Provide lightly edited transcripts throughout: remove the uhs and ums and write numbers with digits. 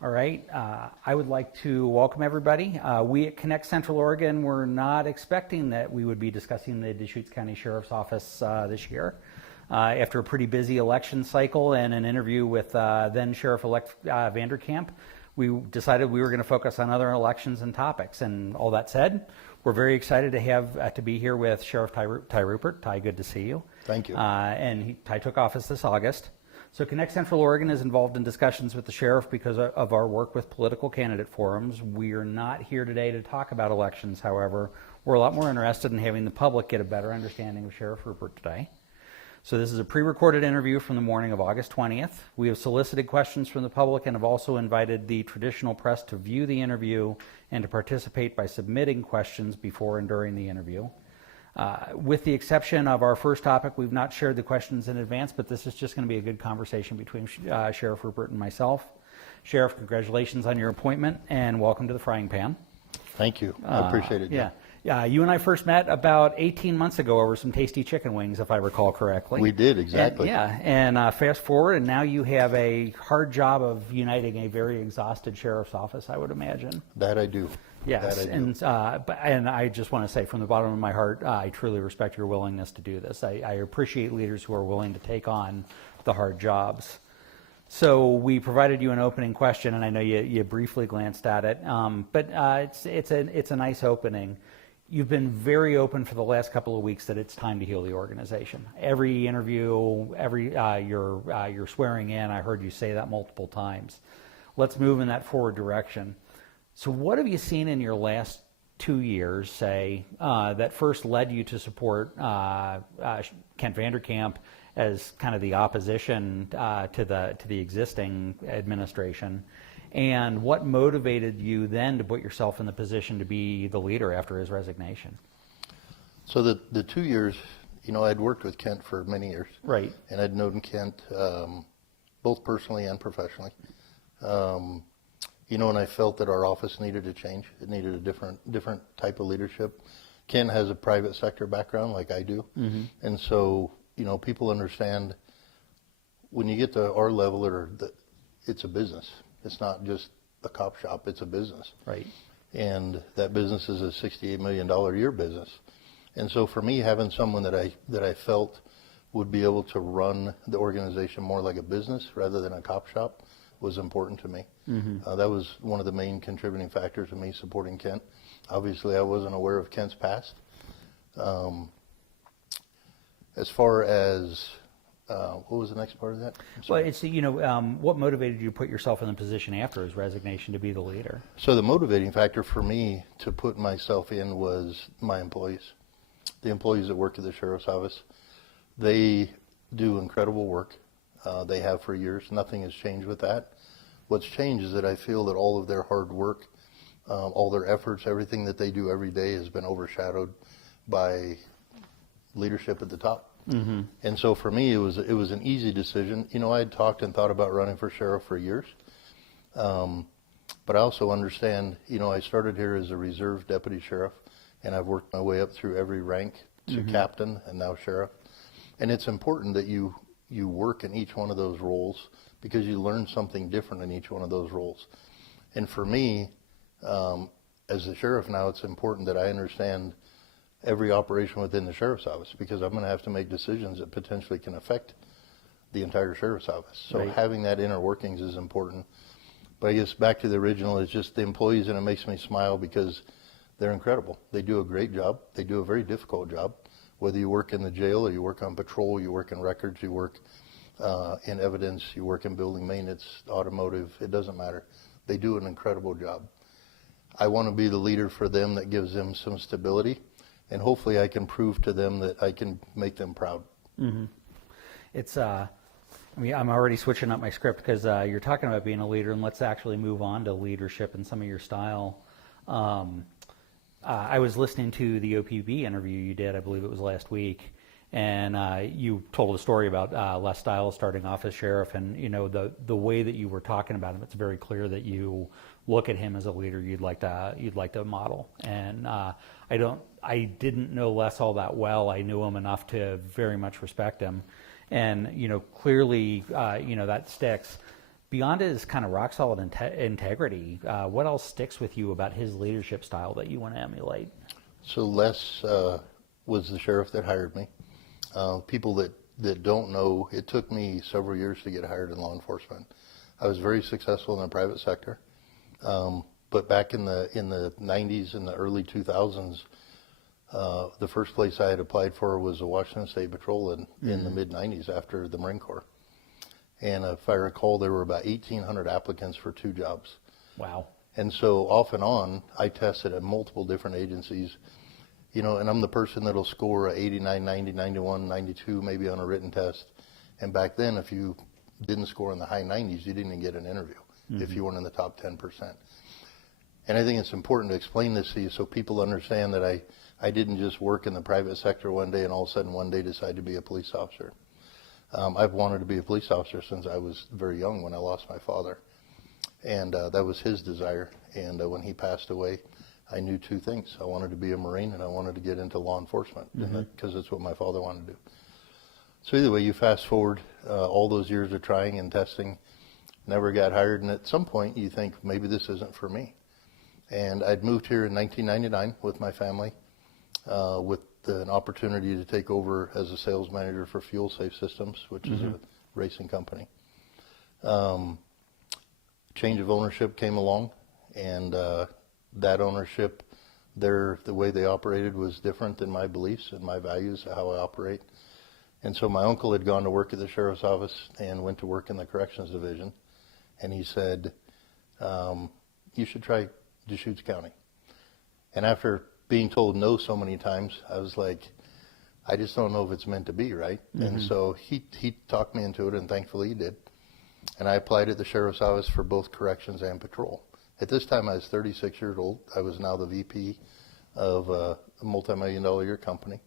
All right, I would like to welcome everybody. We at Connect Central Oregon were not expecting that we would be discussing the Deschutes County Sheriff's Office this year. After a pretty busy election cycle and an interview with then Sheriff-elect Vanderkamp, we decided we were going to focus on other elections and topics. And all that said, we're very excited to have to be here with Sheriff Ty Rupert. Ty, good to see you. Thank you. Ty took office this August. So Connect Central Oregon is involved in discussions with the sheriff because of our work with political candidate forums. We are not here today to talk about elections, however. We're a lot more interested in having the public get a better understanding of Sheriff Rupert today. So this is a pre-recorded interview from the morning of August 20th. We have solicited questions from the public and have also invited the traditional press to view the interview and to participate by submitting questions before and during the interview. With the exception of our first topic, we've not shared the questions in advance, but this is just going to be a good conversation between Sheriff Rupert and myself. Sheriff, congratulations on your appointment and welcome to the frying pan. Thank you. I appreciate it. Yeah. You and I first met about 18 months ago over some tasty chicken wings, if I recall correctly. We did, exactly. And fast forward, and now you have a hard job of uniting a very exhausted sheriff's office, I would imagine. That I do. Yes, and I just want to say from the bottom of my heart, I truly respect your willingness to do this. I appreciate leaders who are willing to take on the hard jobs. So we provided you an opening question, and I know you briefly glanced at it, but it's a nice opening. You've been very open for the last couple of weeks that it's time to heal the organization. Every interview, you're swearing in. I heard you say that multiple times. Let's move in that forward direction. So what have you seen in your last 2 years, say, that first led you to support Kent Vanderkamp as kind of the opposition to the existing administration? And what motivated you then to put yourself in the position to be the leader after his resignation? So the 2 years, I'd worked with Kent for many years. Right. And I'd known Kent both personally and professionally. And I felt that our office needed to change. It needed a different type of leadership. Ken has a private sector background like I do. Mm-hmm. And so, people understand when you get to our level, it's a business. It's not just a cop shop, it's a business. Right. And that business is a $68 million a year business. And so for me, having someone that I felt would be able to run the organization more like a business rather than a cop shop was important to me. Mm-hmm. That was one of the main contributing factors of me supporting Kent. Obviously, I wasn't aware of Kent's past. As far as, what was the next part of that? Well, it's, what motivated you to put yourself in the position after his resignation to be the leader? So the motivating factor for me to put myself in was my employees. The employees that work at the Sheriff's Office, they do incredible work. They have for years. Nothing has changed with that. What's changed is that I feel that all of their hard work, all their efforts, everything that they do every day has been overshadowed by leadership at the top. Mm-hmm. And so for me, it was an easy decision. I had talked and thought about running for sheriff for years. But I also understand, I started here as a reserve deputy sheriff, and I've worked my way up through every rank to mm-hmm. captain and now sheriff. And it's important that you work in each one of those roles because you learn something different in each one of those roles. And for me, as the sheriff now, it's important that I understand every operation within the sheriff's office because I'm going to have to make decisions that potentially can affect the entire sheriff's office. So right. Having that inner workings is important. But I guess back to the original, it's just the employees, and it makes me smile because they're incredible. They do a great job. They do a very difficult job. Whether you work in the jail or you work on patrol, you work in records, you work in evidence, you work in building maintenance, automotive, it doesn't matter. They do an incredible job. I want to be the leader for them that gives them some stability, and hopefully I can prove to them that I can make them proud. Mm-hmm. It's, I'm already switching up my script because you're talking about being a leader, and let's actually move on to leadership and some of your style. I was listening to the OPB interview you did, I believe it was last week, and you told a story about Les Stiles starting off as sheriff, and the way that you were talking about him, it's very clear that you look at him as a leader you'd like to model. And I didn't know Les all that well. I knew him enough to very much respect him, and clearly that sticks. Beyond his kind of rock solid integrity, what else sticks with you about his leadership style that you want to emulate? So Les was the sheriff that hired me. People that don't know, it took me several years to get hired in law enforcement. I was very successful in the private sector, but back in the 90s and the early 2000s, the first place I had applied for was the Washington State Patrol in the mid 90s after the Marine Corps. And if I recall, there were about 1,800 applicants for 2 jobs. Wow. And so off and on, I tested at multiple different agencies, you know, and I'm the person that'll score a 89, 90, 91, 92 maybe on a written test. And back then, if you didn't score in the high 90s, you didn't even get an interview if you weren't in the top 10%. And I think it's important to explain this to you so people understand that I didn't just work in the private sector one day and all of a sudden one day decide to be a police officer. I've wanted to be a police officer since I was very young when I lost my father. And that was his desire. And when he passed away, I knew 2 things. I wanted to be a Marine and I wanted to get into law enforcement because it's what my father wanted to do. So either way, you fast forward all those years of trying and testing, never got hired. And at some point you think, maybe this isn't for me. And I'd moved here in 1999 with my family with an opportunity to take over as a sales manager for Fuel Safe Systems, which is a racing company. Change of ownership came along, and that ownership, the way they operated was different than my beliefs and my values, how I operate. And so my uncle had gone to work at the sheriff's office and went to work in the corrections division, and he said, you should try Deschutes County. And after being told no so many times, I was like, I just don't know if it's meant to be, right? And so he talked me into it, and thankfully he did. And I applied at the sheriff's office for both corrections and patrol. At this time, I was 36 years old. I was now the VP of a multi-million-dollar a year company.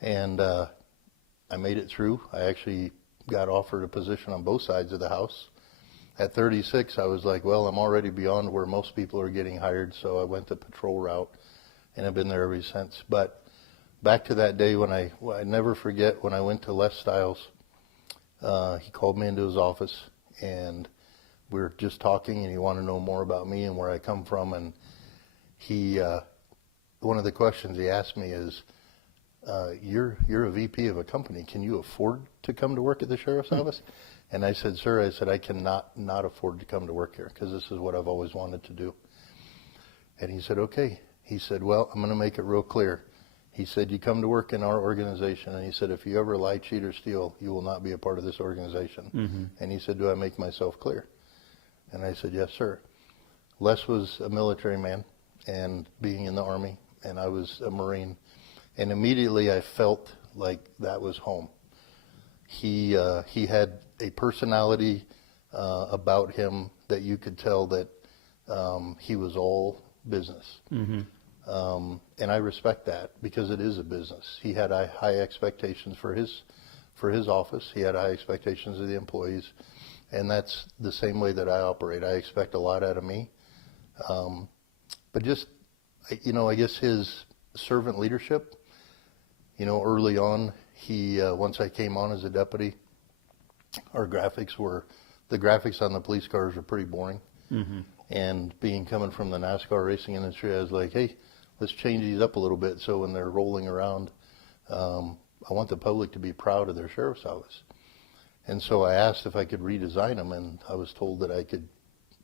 And I made it through. I actually got offered a position on both sides of the house. At 36, I was like, well, I'm already beyond where most people are getting hired, so I went the patrol route, and I've been there ever since. But back to that day when I never forget when I went to Les Stiles, he called me into his office, and we were just talking, and he wanted to know more about me and where I come from. And he, one of the questions he asked me is, you're a VP of a company. Can you afford to come to work at the sheriff's office? And I said, sir, I cannot not afford to come to work here because this is what I've always wanted to do. And he said, okay. He said, well, I'm going to make it real clear. He said, you come to work in our organization. And he said, if you ever lie, cheat, or steal, you will not be a part of this organization. And he said, do I make myself clear? And I said, yes, sir. Les was a military man and being in the Army, and I was a Marine. And immediately I felt like that was home. He had a personality about him that you could tell that he was all business. And I respect that because it is a business. He had high expectations for his office. He had high expectations of the employees. And that's the same way that I operate. I expect a lot out of me. But just, you know, I guess his servant leadership, you know, early on, once I came on as a deputy, the graphics on the police cars were pretty boring. And coming from the NASCAR racing industry, I was like, hey, let's change these up a little bit so when they're rolling around, I want the public to be proud of their sheriff's office. And so I asked if I could redesign them, and I was told that I could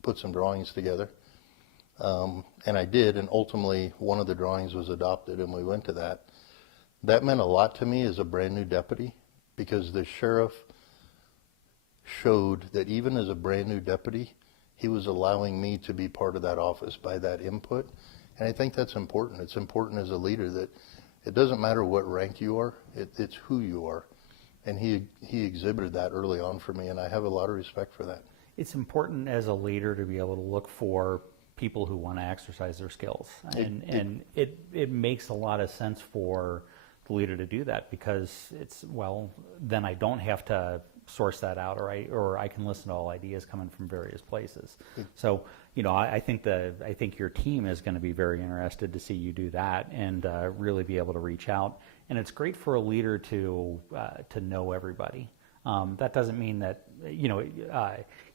put some drawings together. And I did, and ultimately one of the drawings was adopted, and we went to that. That meant a lot to me as a brand new deputy because the sheriff showed that even as a brand new deputy, he was allowing me to be part of that office by that input. And I think that's important. It's important as a leader that it doesn't matter what rank you are, it's who you are. And he exhibited that early on for me, and I have a lot of respect for that. It's important as a leader to be able to look for people who want to exercise their skills. And it makes a lot of sense for the leader to do that because then I don't have to source that out, or I can listen to all ideas coming from various places. So, you know, I think your team is going to be very interested to see you do that and really be able to reach out. And it's great for a leader to know everybody. That doesn't mean that, you know,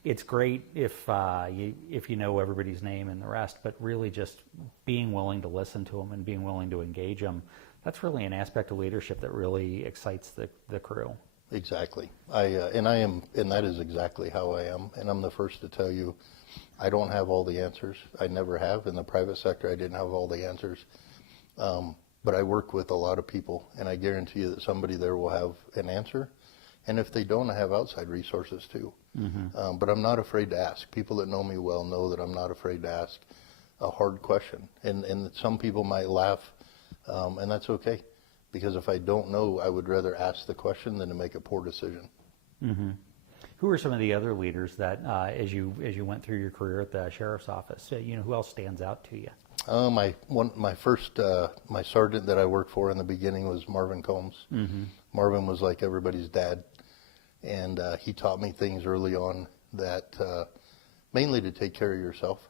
it's great if you know everybody's name and the rest, but really just being willing to listen to them and being willing to engage them. That's really an aspect of leadership that really excites the crew. Exactly. And that is exactly how I am. And I'm the first to tell you, I don't have all the answers. I never have. In the private sector, I didn't have all the answers. But I work with a lot of people, and I guarantee you that somebody there will have an answer. And if they don't, I have outside resources too. But I'm not afraid to ask. People that know me well know that I'm not afraid to ask a hard question. And some people might laugh, and that's okay. Because if I don't know, I would rather ask the question than to make a poor decision. Who are some of the other leaders that, as you went through your career at the sheriff's office, who else stands out to you? My sergeant that I worked for in the beginning was Marvin Combs. Marvin was like everybody's dad, and he taught me things early on that mainly to take care of yourself,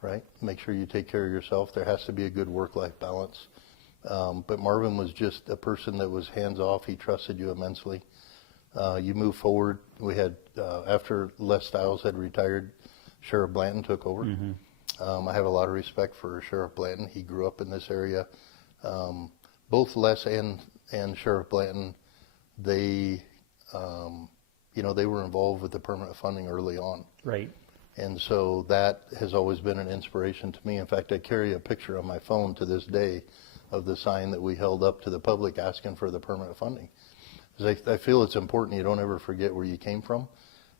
right? Make sure you take care of yourself. There has to be a good work-life balance. But Marvin was just a person that was hands-off. He trusted you immensely. You move forward. We had, after Les Stiles had retired, Sheriff Blanton took over. I have a lot of respect for Sheriff Blanton. He grew up in this area. Both Les and Sheriff Blanton, they were involved with the permanent funding early on. Right. And so that has always been an inspiration to me. In fact, I carry a picture on my phone to this day of the sign that we held up to the public asking for the permanent funding. Because I feel it's important you don't ever forget where you came from.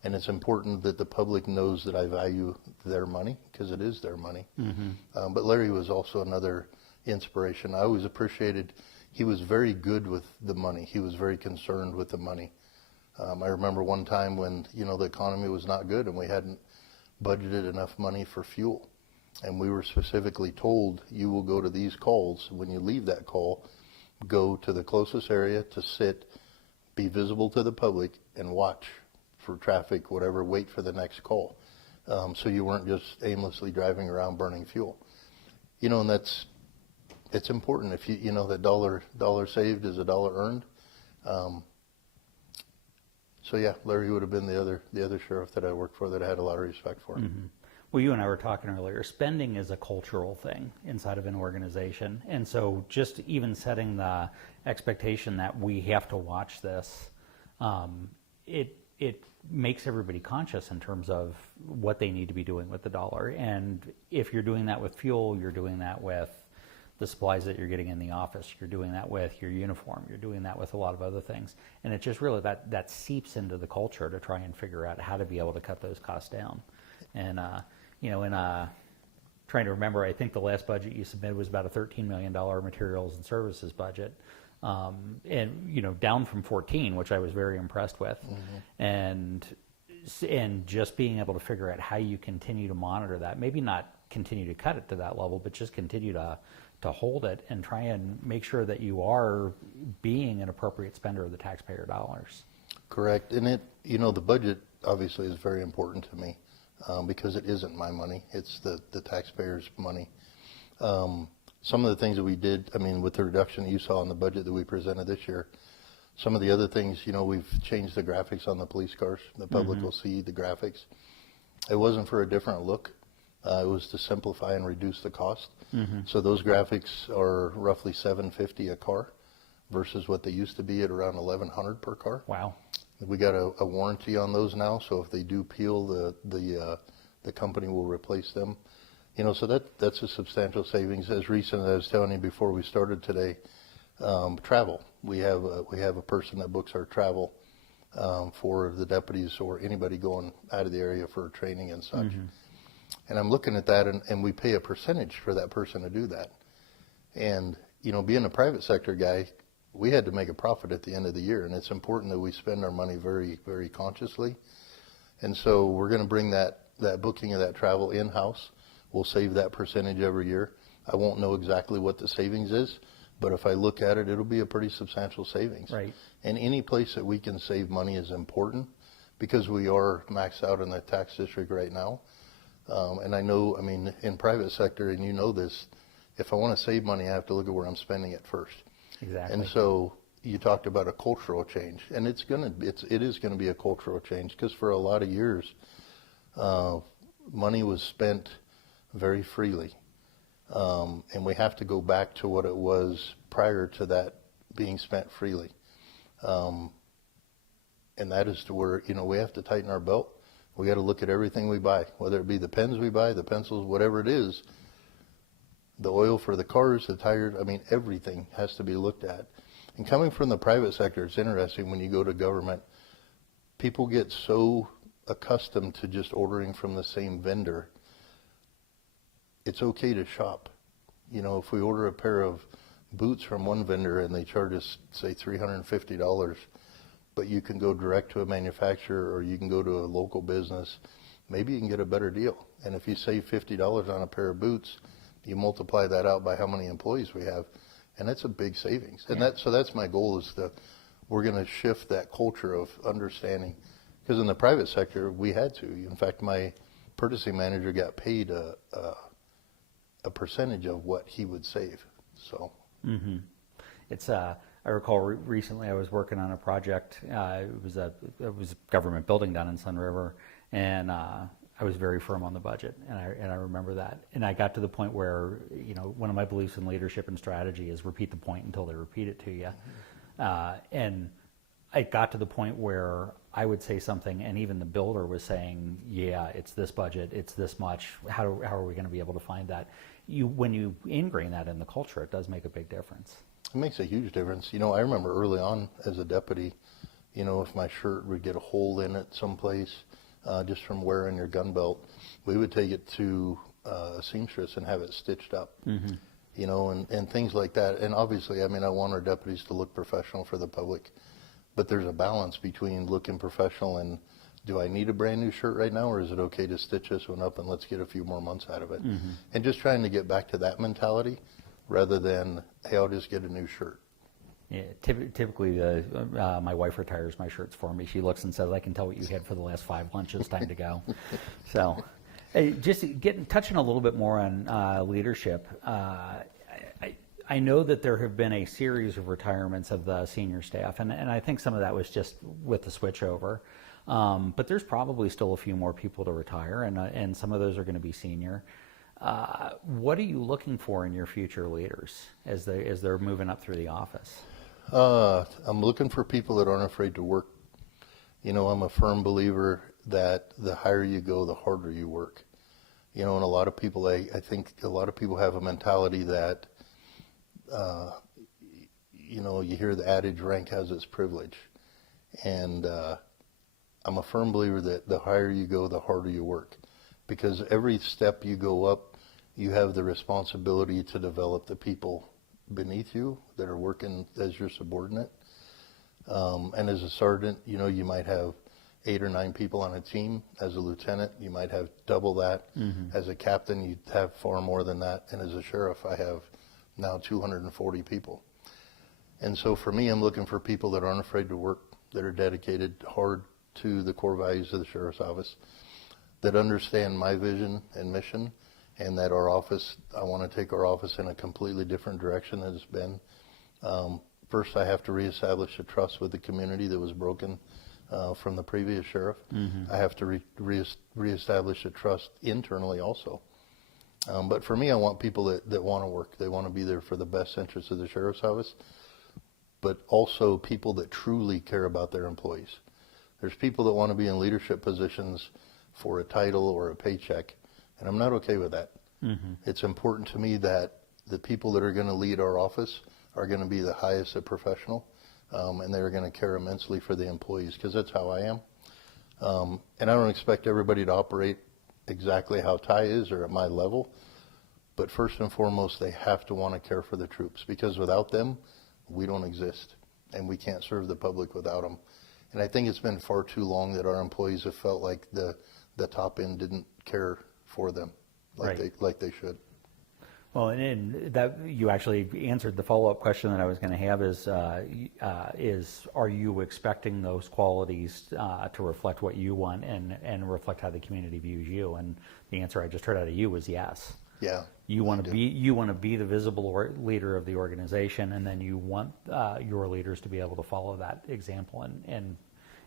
And it's important that the public knows that I value their money, because it is their money. But Larry was also another inspiration. I always appreciated, he was very good with the money. He was very concerned with the money. I remember one time when, the economy was not good and we hadn't budgeted enough money for fuel. And we were specifically told, you will go to these calls. When you leave that call, go to the closest area to sit, be visible to the public, and watch for traffic, whatever, wait for the next call. So you weren't just aimlessly driving around burning fuel. And it's important. If that dollar saved is a dollar earned. So yeah, Larry would have been the other sheriff that I worked for that I had a lot of respect for. Well, you and I were talking earlier. Spending is a cultural thing inside of an organization, and so just even setting the expectation that we have to watch this, it makes everybody conscious in terms of what they need to be doing with the dollar. And if you're doing that with fuel, you're doing that with the supplies that you're getting in the office, you're doing that with your uniform, you're doing that with a lot of other things. And it just really, that seeps into the culture to try and figure out how to be able to cut those costs down. And, trying to remember, I think the last budget you submitted was about a $13 million materials and services budget. And down from 14, which I was very impressed with. And just being able to figure out how you continue to monitor that, maybe not continue to cut it to that level, but just continue to hold it and try and make sure that you are being an appropriate spender of the taxpayer dollars. Correct. And the budget obviously is very important to me because it isn't my money. It's the taxpayers' money. Some of the things that we did, with the reduction that you saw in the budget that we presented this year, some of the other things, we've changed the graphics on the police cars. The public will see the graphics. It wasn't for a different look. It was to simplify and reduce the cost. So those graphics are roughly $750 a car versus what they used to be at around $1,100 per car. Wow. We got a warranty on those now, so if they do peel, the company will replace them. So that's a substantial savings. As recent as I was telling you before we started today, travel. We have a person that books our travel for the deputies or anybody going out of the area for training and such. And I'm looking at that, and we pay a percentage for that person to do that. And being a private sector guy, we had to make a profit at the end of the year, and it's important that we spend our money very, very consciously. And so we're going to bring that booking of that travel in-house. We'll save that percentage every year. I won't know exactly what the savings is, but if I look at it, it'll be a pretty substantial savings. Right. And any place that we can save money is important because we are maxed out in the tax district right now. And I know, in private sector, and you know this, if I want to save money, I have to look at where I'm spending it first. Exactly. And so you talked about a cultural change, and it is going to be a cultural change because for a lot of years, money was spent very freely. And we have to go back to what it was prior to that being spent freely. And that is to where, we have to tighten our belt. We got to look at everything we buy, whether it be the pens we buy, the pencils, whatever it is, the oil for the cars, the tires. I mean, everything has to be looked at. And coming from the private sector, it's interesting when you go to government, people get so accustomed to just ordering from the same vendor. It's okay to shop. If we order a pair of boots from one vendor and they charge us, say, $350, but you can go direct to a manufacturer or you can go to a local business, maybe you can get a better deal. And if you save $50 on a pair of boots, you multiply that out by how many employees we have, and that's a big savings. And that's my goal, is we're going to shift that culture of understanding. Because in the private sector, we had to. In fact, my purchasing manager got paid a percentage of what he would save. So. Mm-hmm. It's I recall recently I was working on a project. It was a government building down in Sun River, and I was very firm on the budget, and I remember that. And I got to the point where one of my beliefs in leadership and strategy is repeat the point until they repeat it to you. And I got to the point where I would say something, and even the builder was saying, "Yeah, it's this budget, it's this much. How are we going to be able to find that?" When you ingrain that in the culture, it does make a big difference. It makes a huge difference. I remember early on as a deputy, if my shirt would get a hole in it someplace, just from wearing your gun belt, we would take it to a seamstress and have it stitched up, and things like that. And obviously, I want our deputies to look professional for the public, but there's a balance between looking professional and, do I need a brand new shirt right now, or is it okay to stitch this one up and let's get a few more months out of it? And just trying to get back to that mentality rather than, hey, I'll just get a new shirt. Yeah, typically, my wife retires my shirts for me. She looks and says, "I can tell what you had for the last 5 lunches. Time to go." So, just touching a little bit more on leadership. I know that there have been a series of retirements of the senior staff, and I think some of that was just with the switchover. But there's probably still a few more people to retire, and some of those are going to be senior. What are you looking for in your future leaders as they're moving up through the office? I'm looking for people that aren't afraid to work. I'm a firm believer that the higher you go, the harder you work. And a lot of people, I think a lot of people have a mentality that, you hear the adage, rank has its privilege. And I'm a firm believer that the higher you go, the harder you work. Because every step you go up, you have the responsibility to develop the people beneath you that are working as your subordinate. And as a sergeant, you might have 8 or 9 people on a team. As a lieutenant, you might have double that. As a captain, you have far more than that. And as a sheriff, I have now 240 people. And so for me, I'm looking for people that aren't afraid to work, that are dedicated hard to the core values of the sheriff's office, that understand my vision and mission, and that our office, I want to take our office in a completely different direction than it's been. First, I have to reestablish a trust with the community that was broken from the previous sheriff. I have to reestablish a trust internally also. But for me, I want people that want to work. They want to be there for the best interests of the sheriff's office, but also people that truly care about their employees. There's people that want to be in leadership positions for a title or a paycheck, and I'm not okay with that. It's important to me that the people that are going to lead our office are going to be the highest of professional, and they're going to care immensely for the employees, because that's how I am. And I don't expect everybody to operate exactly how Ty is or at my level, but first and foremost, they have to want to care for the troops, because without them, we don't exist, and we can't serve the public without them. And I think it's been far too long that our employees have felt like the top end didn't care for them like they should. Well, and that you actually answered the follow-up question that I was going to have is are you expecting those qualities to reflect what you want and reflect how the community views you? And the answer I just heard out of you was yes. Yeah. You want to be the visible leader of the organization, and then you want your leaders to be able to follow that example and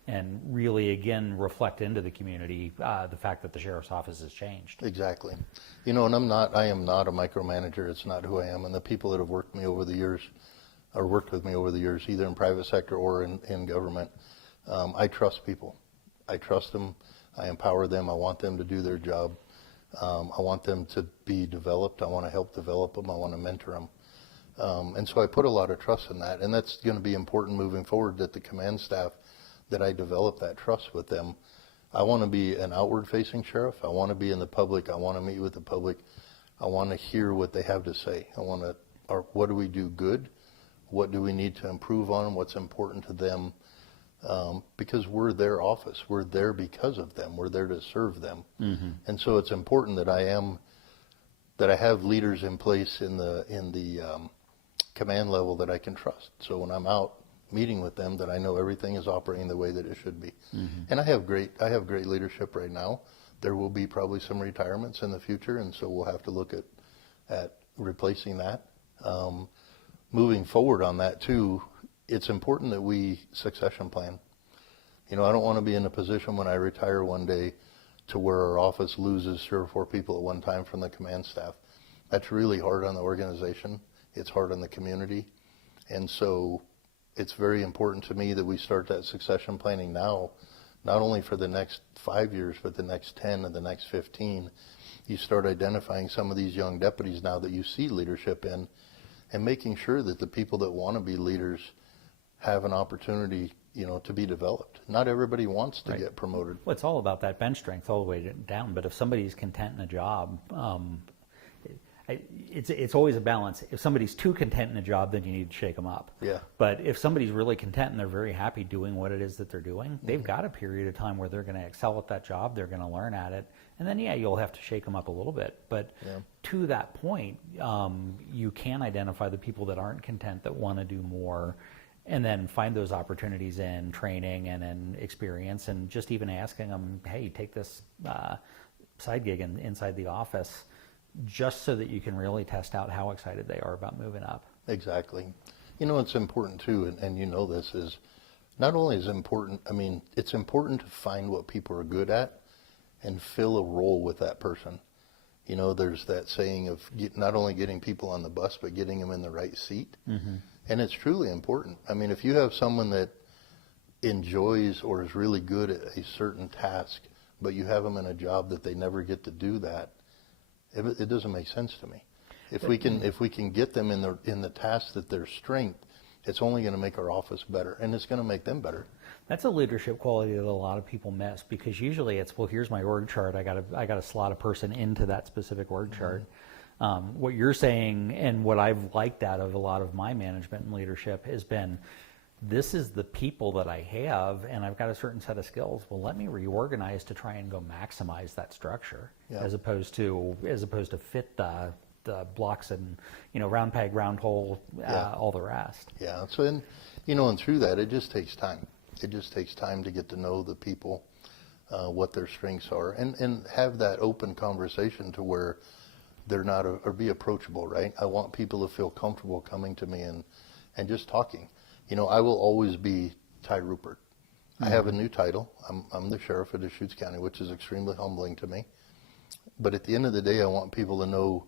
and really, again, reflect into the community the fact that the sheriff's office has changed. Exactly. And I am not a micromanager. It's not who I am. And the people that have worked with me over the years, either in private sector or in government, I trust people. I trust them. I empower them. I want them to do their job. I want them to be developed. I want to help develop them. I want to mentor them. And so I put a lot of trust in that. And that's going to be important moving forward, that the command staff, that I develop that trust with them. I want to be an outward-facing sheriff. I want to be in the public. I want to meet with the public. I want to hear what they have to say. What do we do good? What do we need to improve on? What's important to them? Because we're their office. We're there because of them. We're there to serve them. Mm-hmm. And so it's important that I have leaders in place in the command level that I can trust. So when I'm out meeting with them, that I know everything is operating the way that it should be. Mm-hmm. And I have great leadership right now. There will be probably some retirements in the future, and so we'll have to look at replacing that. Moving forward on that too, it's important that we succession plan. I don't want to be in a position when I retire one day to where our office loses 3 or 4 people at one time from the command staff. That's really hard on the organization. It's hard on the community. And so it's very important to me that we start that succession planning now, not only for the next 5 years, but the next 10 and the next 15. You start identifying some of these young deputies now that you see leadership in, and making sure that the people that want to be leaders have an opportunity, to be developed. Not everybody wants to get promoted. Well, it's all about that bench strength all the way down. But if somebody's content in a job, it's always a balance. If somebody's too content in a job, then you need to shake them up. Yeah. But if somebody's really content and they're very happy doing what it is that they're doing, they've got a period of time where they're going to excel at that job. They're going to learn at it. And then, you'll have to shake them up a little bit. But to that point, you can identify the people that aren't content, that want to do more, and then find those opportunities in training and in experience, and just even asking them, hey, take this side gig inside the office, just so that you can really test out how excited they are about moving up. Exactly. It's important too, and this is not only is important, it's important to find what people are good at and fill a role with that person. There's that saying of not only getting people on the bus, but getting them in the right seat. Mm-hmm. And it's truly important. If you have someone that enjoys or is really good at a certain task, but you have them in a job that they never get to do that, it doesn't make sense to me. If we can get them in the tasks that their strength, it's only going to make our office better, and it's going to make them better. That's a leadership quality that a lot of people miss, because usually it's, well, here's my org chart. I got to slot a person into that specific org chart. What you're saying, and what I've liked out of a lot of my management and leadership, has been, this is the people that I have, and I've got a certain set of skills. Well, let me reorganize to try and go maximize that structure, as opposed to fit the blocks and round peg, round hole, all the rest. Yeah. So and through that, it just takes time. It just takes time to get to know the people, what their strengths are, and have that open conversation to where they're not or be approachable, right? I want people to feel comfortable coming to me and just talking. I will always be Ty Rupert. Mm-hmm. I have a new title. I'm the sheriff of Deschutes County, which is extremely humbling to me. But at the end of the day, I want people to know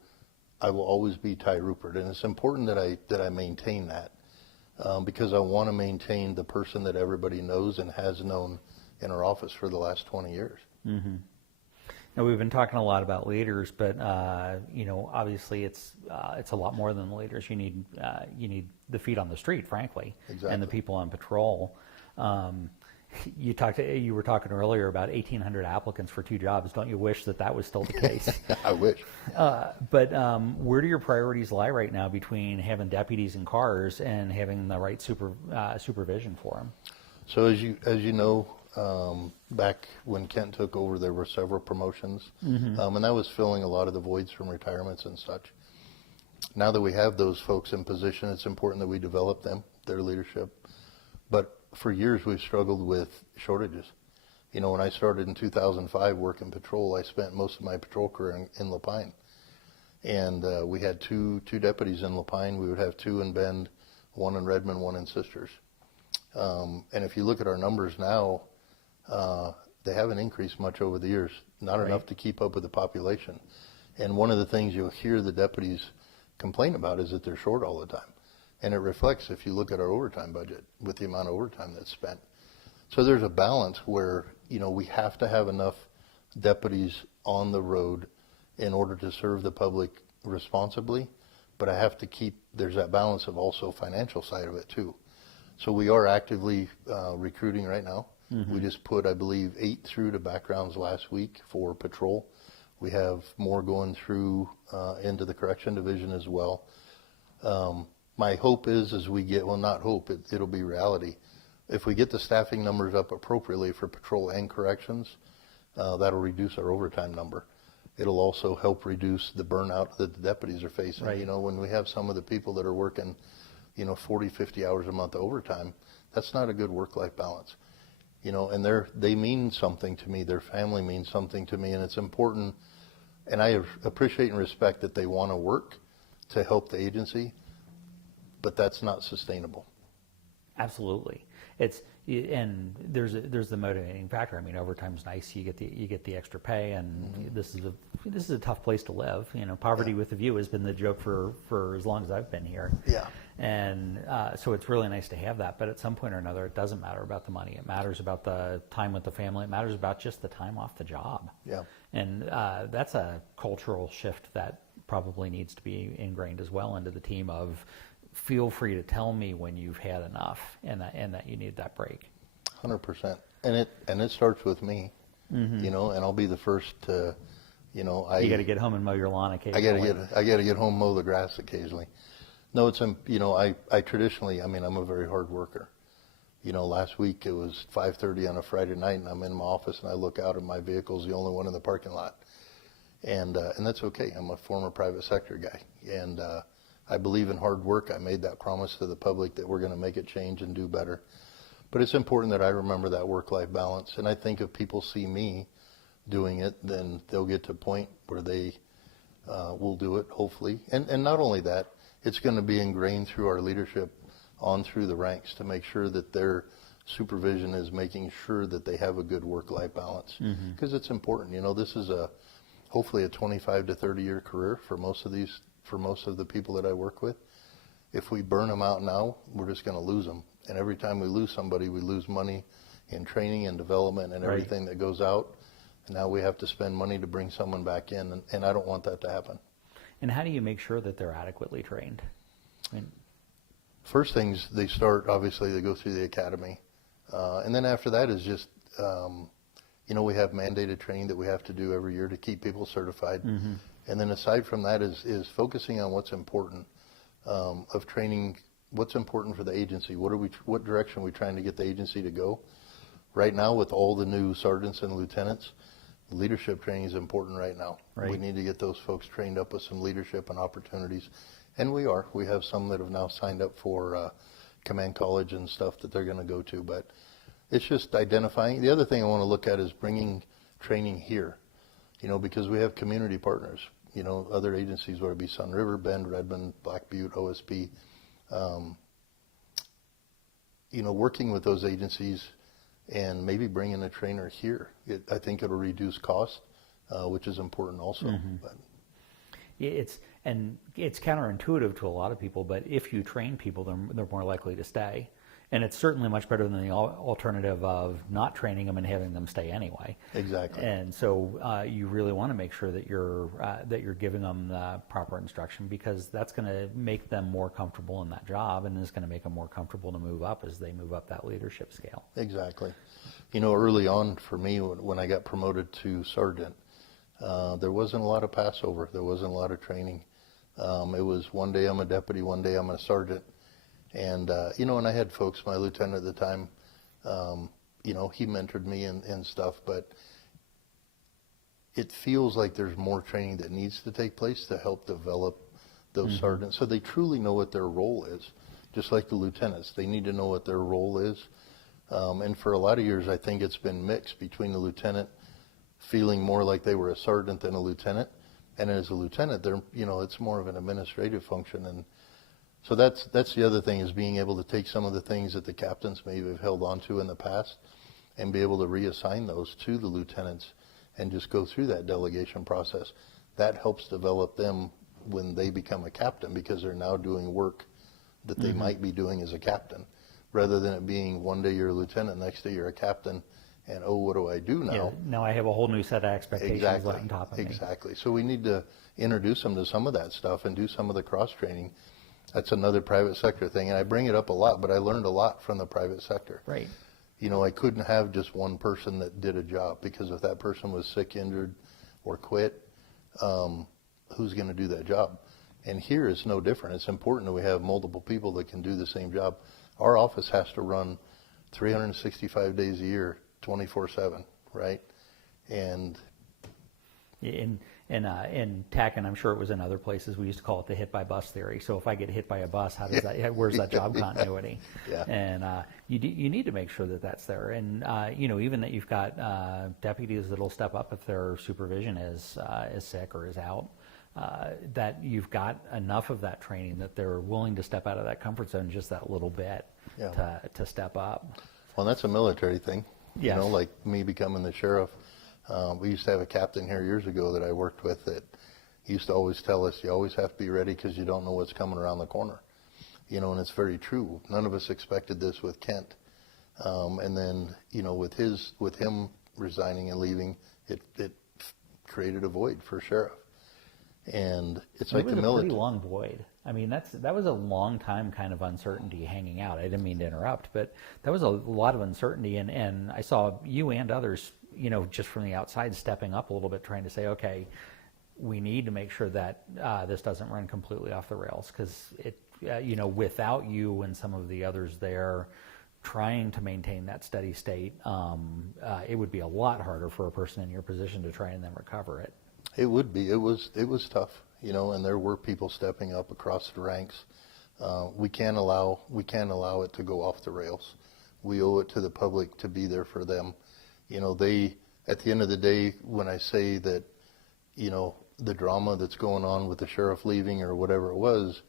I will always be Ty Rupert, and it's important that I maintain that, because I want to maintain the person that everybody knows and has known in our office for the last 20 years. Mm-hmm. Now, we've been talking a lot about leaders, but obviously it's a lot more than leaders. You need the feet on the street, frankly, exactly. And the people on patrol. You were talking earlier about 1,800 applicants for 2 jobs. Don't you wish that was still the case? I wish. But where do your priorities lie right now between having deputies in cars and having the right supervision for them? So as you know, back when Kent took over, there were several promotions, mm-hmm. And that was filling a lot of the voids from retirements and such. Now that we have those folks in position, it's important that we develop them, their leadership. But for years, we've struggled with shortages. When I started in 2005 working patrol, I spent most of my patrol career in La Pine. And we had two deputies in La Pine. We would have 2 in Bend, 1 in Redmond, 1 in Sisters. And if you look at our numbers now, they haven't increased much over the years, not enough to keep up with the population. And one of the things you'll hear the deputies complain about is that they're short all the time. And it reflects if you look at our overtime budget with the amount of overtime that's spent. So there's a balance where, we have to have enough deputies on the road in order to serve the public responsibly, but I have to there's that balance of also financial side of it too. So we are actively recruiting right now. We just put, I believe, 8 through to backgrounds last week for patrol. We have more going through into the correction division as well. My hope is as we get, well, not hope, it'll be reality. If we get the staffing numbers up appropriately for patrol and corrections, that'll reduce our overtime number. It'll also help reduce the burnout that the deputies are facing. Right. When we have some of the people that are working, 40, 50 hours a month overtime, that's not a good work-life balance. And they mean something to me. Their family means something to me, and it's important. And I appreciate and respect that they want to work to help the agency, but that's not sustainable. Absolutely. And there's the motivating factor. I mean, overtime's nice. You get the extra pay, and this is a tough place to live. Poverty with a view has been the joke for as long as I've been here. Yeah. And so it's really nice to have that. But at some point or another, it doesn't matter about the money. It matters about the time with the family. It matters about just the time off the job. Yeah. And that's a cultural shift that probably needs to be ingrained as well into the team of feel free to tell me when you've had enough and that you need that break. 100%. And it starts with me, and I'll be the first to, you got to get home and mow your lawn occasionally. I got to get home, mow the grass occasionally. No, it's, I traditionally, I'm a very hard worker. Last week it was 5:30 on a Friday night and I'm in my office and I look out and my vehicle's the only one in the parking lot. And that's okay. I'm a former private sector guy. And, I believe in hard work. I made that promise to the public that we're going to make it change and do better. But it's important that I remember that work-life balance. And I think if people see me doing it, then they'll get to a point where they will do it, hopefully. And not only that, it's going to be ingrained through our leadership on through the ranks to make sure that their supervision is making sure that they have a good work-life balance. Because it's important. This is hopefully a 25 to 30-year career for most of the people that I work with. If we burn them out now, we're just going to lose them. And every time we lose somebody, we lose money in training and development and everything that goes out. And now we have to spend money to bring someone back in, and I don't want that to happen. And how do you make sure that they're adequately trained? First things, they go through the academy. And then after that is just, we have mandated training that we have to do every year to keep people certified. And then aside from that is focusing on what's important of training, what's important for the agency. What direction are we trying to get the agency to go? Right now, with all the new sergeants and lieutenants, leadership training is important right now. Right. We need to get those folks trained up with some leadership and opportunities. And we are. We have some that have now signed up for command college and stuff that they're going to go to. But it's just identifying. The other thing I want to look at is bringing training here, because we have community partners. Other agencies, whether it be Sun River, Bend, Redmond, Black Butte, OSP, working with those agencies and maybe bringing a trainer here. I think it'll reduce cost, which is important also. But It's counterintuitive to a lot of people, but if you train people, they're more likely to stay. And it's certainly much better than the alternative of not training them and having them stay anyway. Exactly. And so you really want to make sure that you're giving them the proper instruction, because that's going to make them more comfortable in that job, and is going to make them more comfortable to move up as they move up that leadership scale. Exactly. Early on for me, when I got promoted to sergeant, there wasn't a lot of passover. There wasn't a lot of training. It was one day I'm a deputy, one day I'm a sergeant. And, and I had folks, my lieutenant at the time, he mentored me and stuff, but it feels like there's more training that needs to take place to help develop those sergeants so they truly know what their role is. Just like the lieutenants, they need to know what their role is. And for a lot of years, I think it's been mixed between the lieutenant feeling more like they were a sergeant than a lieutenant. And as a lieutenant, it's more of an administrative function. And So that's the other thing, is being able to take some of the things that the captains maybe have held on to in the past and be able to reassign those to the lieutenants and just go through that delegation process. That helps develop them when they become a captain, because they're now doing work that they might be doing as a captain, rather than it being one day you're a lieutenant, next day you're a captain, and oh, what do I do now? Yeah, now I have a whole new set of expectations on top of me. Exactly. So we need to introduce them to some of that stuff and do some of the cross training. That's another private sector thing, and I bring it up a lot, but I learned a lot from the private sector. Right. You know, I couldn't have just one person that did a job, because if that person was sick, injured, or quit, who's going to do that job? And here it's no different. It's important that we have multiple people that can do the same job. Our office has to run 365 days a year, 24/7, right? And in tech, and I'm sure it was in other places, we used to call it the hit by bus theory. So if I get hit by a bus, how does that? Where's that job continuity? Yeah. And you need to make sure that that's there. And you know, even that you've got deputies that'll step up if their supervision is sick or is out. That you've got enough of that training that they're willing to step out of that comfort zone just that little bit to step up. Well, that's a military thing. Yes. You know, like me becoming the sheriff. We used to have a captain here years ago that I worked with that used to always tell us, you always have to be ready because you don't know what's coming around the corner. You know, and it's very true. None of us expected this with Kent. And then, you know, with him resigning and leaving, it created a void for sheriff. And it's like the military. It was a pretty long void. I mean, that was a long time kind of uncertainty hanging out. I didn't mean to interrupt, but that was a lot of uncertainty. And I saw you and others, you know, just from the outside stepping up a little bit, trying to say, okay, we need to make sure that this doesn't run completely off the rails, because you know, without you and some of the others there trying to maintain that steady state, it would be a lot harder for a person in your position to try and then recover it. It would be. It was tough, you know, and there were people stepping up across the ranks. We can't allow it to go off the rails. We owe it to the public to be there for them. You know, at the end of the day, when I say that, you know, the drama that's going on with the sheriff leaving or whatever it was,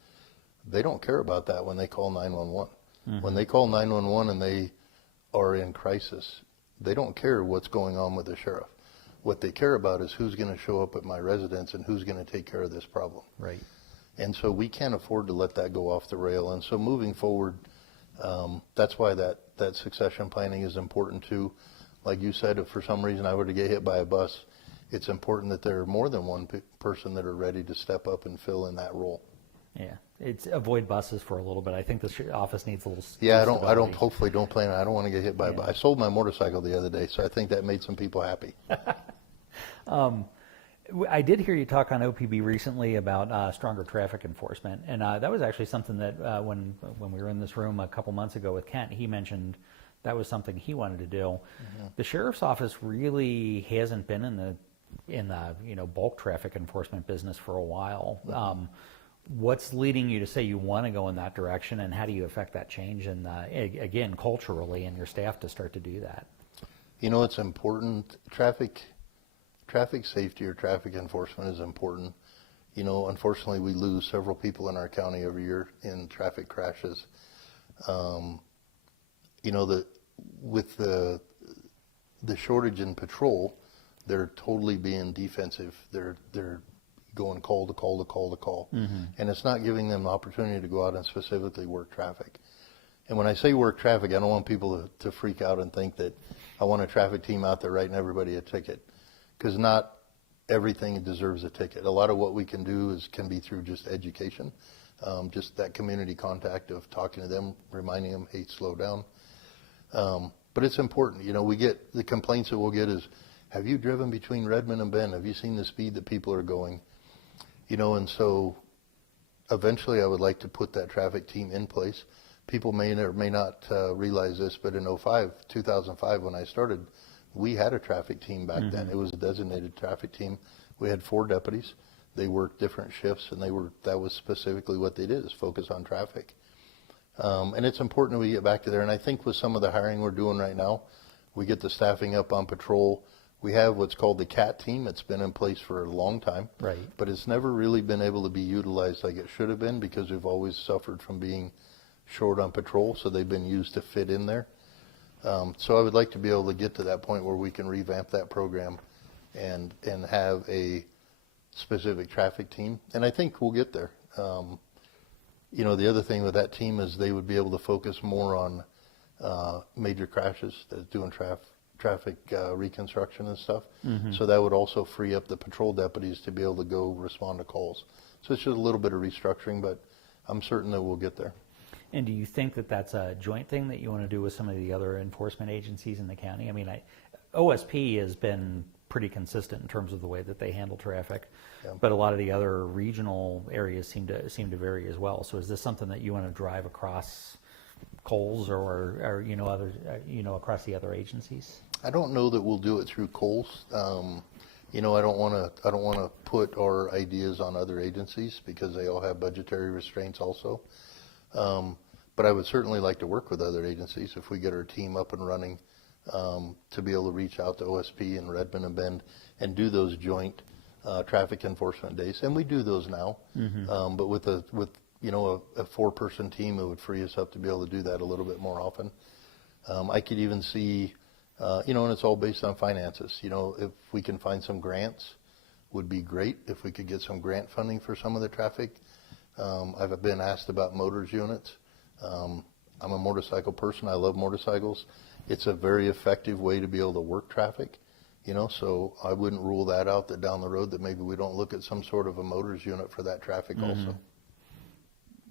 they don't care about that when they call 911. Mm-hmm. When they call 911 and they are in crisis, they don't care what's going on with the sheriff. What they care about is who's going to show up at my residence and who's going to take care of this problem. Right. And so we can't afford to let that go off the rail. And so moving forward, that's why that succession planning is important too. Like you said, if for some reason I were to get hit by a bus, it's important that there are more than one person that are ready to step up and fill in that role. Yeah, it's avoid buses for a little bit. I think the office needs a little. Yeah, I don't. Hopefully, don't plan. I don't want to get hit by a bus. I sold my motorcycle the other day, so I think that made some people happy. I did hear you talk on OPB recently about stronger traffic enforcement, and that was actually something that when we were in this room a couple months ago with Kent, he mentioned that was something he wanted to do. Mm-hmm. The sheriff's office really hasn't been in the you know, bulk traffic enforcement business for a while. Mm-hmm. What's leading you to say you want to go in that direction, and how do you affect that change, and again, culturally, and your staff to start to do that? You know, it's important. Traffic safety or traffic enforcement is important. You know, unfortunately, we lose several people in our county every year in traffic crashes. You know, with the shortage in patrol, they're totally being defensive. They're going call to call to call to call. Mm-hmm. And it's not giving them the opportunity to go out and specifically work traffic. And when I say work traffic, I don't want people to freak out and think that I want a traffic team out there writing everybody a ticket, because not everything deserves a ticket. A lot of what we can do can be through just education, just that community contact of talking to them, reminding them, hey, slow down. But it's important. You know, we get the complaints that we'll get is, have you driven between Redmond and Bend? Have you seen the speed that people are going? You know, and so eventually I would like to put that traffic team in place. People may or may not realize this, but in 2005, when I started, we had a traffic team back mm-hmm. then. It was a designated traffic team. We had 4 deputies. They worked different shifts, and that was specifically what they did, is focus on traffic. And it's important that we get back to there. And I think with some of the hiring we're doing right now, we get the staffing up on patrol. We have what's called the CAT team. It's been in place for a long time. Right. But it's never really been able to be utilized like it should have been because we've always suffered from being short on patrol, so they've been used to fit in there. So I would like to be able to get to that point where we can revamp that program and have a specific traffic team. And I think we'll get there. You know, the other thing with that team is they would be able to focus more on major crashes, doing traffic reconstruction and stuff. So that would also free up the patrol deputies to be able to go respond to calls. So it's just a little bit of restructuring, but I'm certain that we'll get there. And do you think that that's a joint thing that you want to do with some of the other enforcement agencies in the county? I mean, OSP has been pretty consistent in terms of the way that they handle traffic, but a lot of the other regional areas seem to vary as well. So is this something that you want to drive across Coles or you know, other across the other agencies? I don't know that we'll do it through Coles. You know, I don't want to put our ideas on other agencies because they all have budgetary restraints also. But I would certainly like to work with other agencies if we get our team up and running, to be able to reach out to OSP and Redmond and Bend and do those joint traffic enforcement days. And we do those now. But with you know, a 4-person team, it would free us up to be able to do that a little bit more often. I could even see, you know, and it's all based on finances. You know, if we can find some grants, would be great. If we could get some grant funding for some of the traffic. I've been asked about motors units. I'm a motorcycle person. I love motorcycles. It's a very effective way to be able to work traffic, you know, so I wouldn't rule that out, that down the road that maybe we don't look at some sort of a motors unit for that traffic also.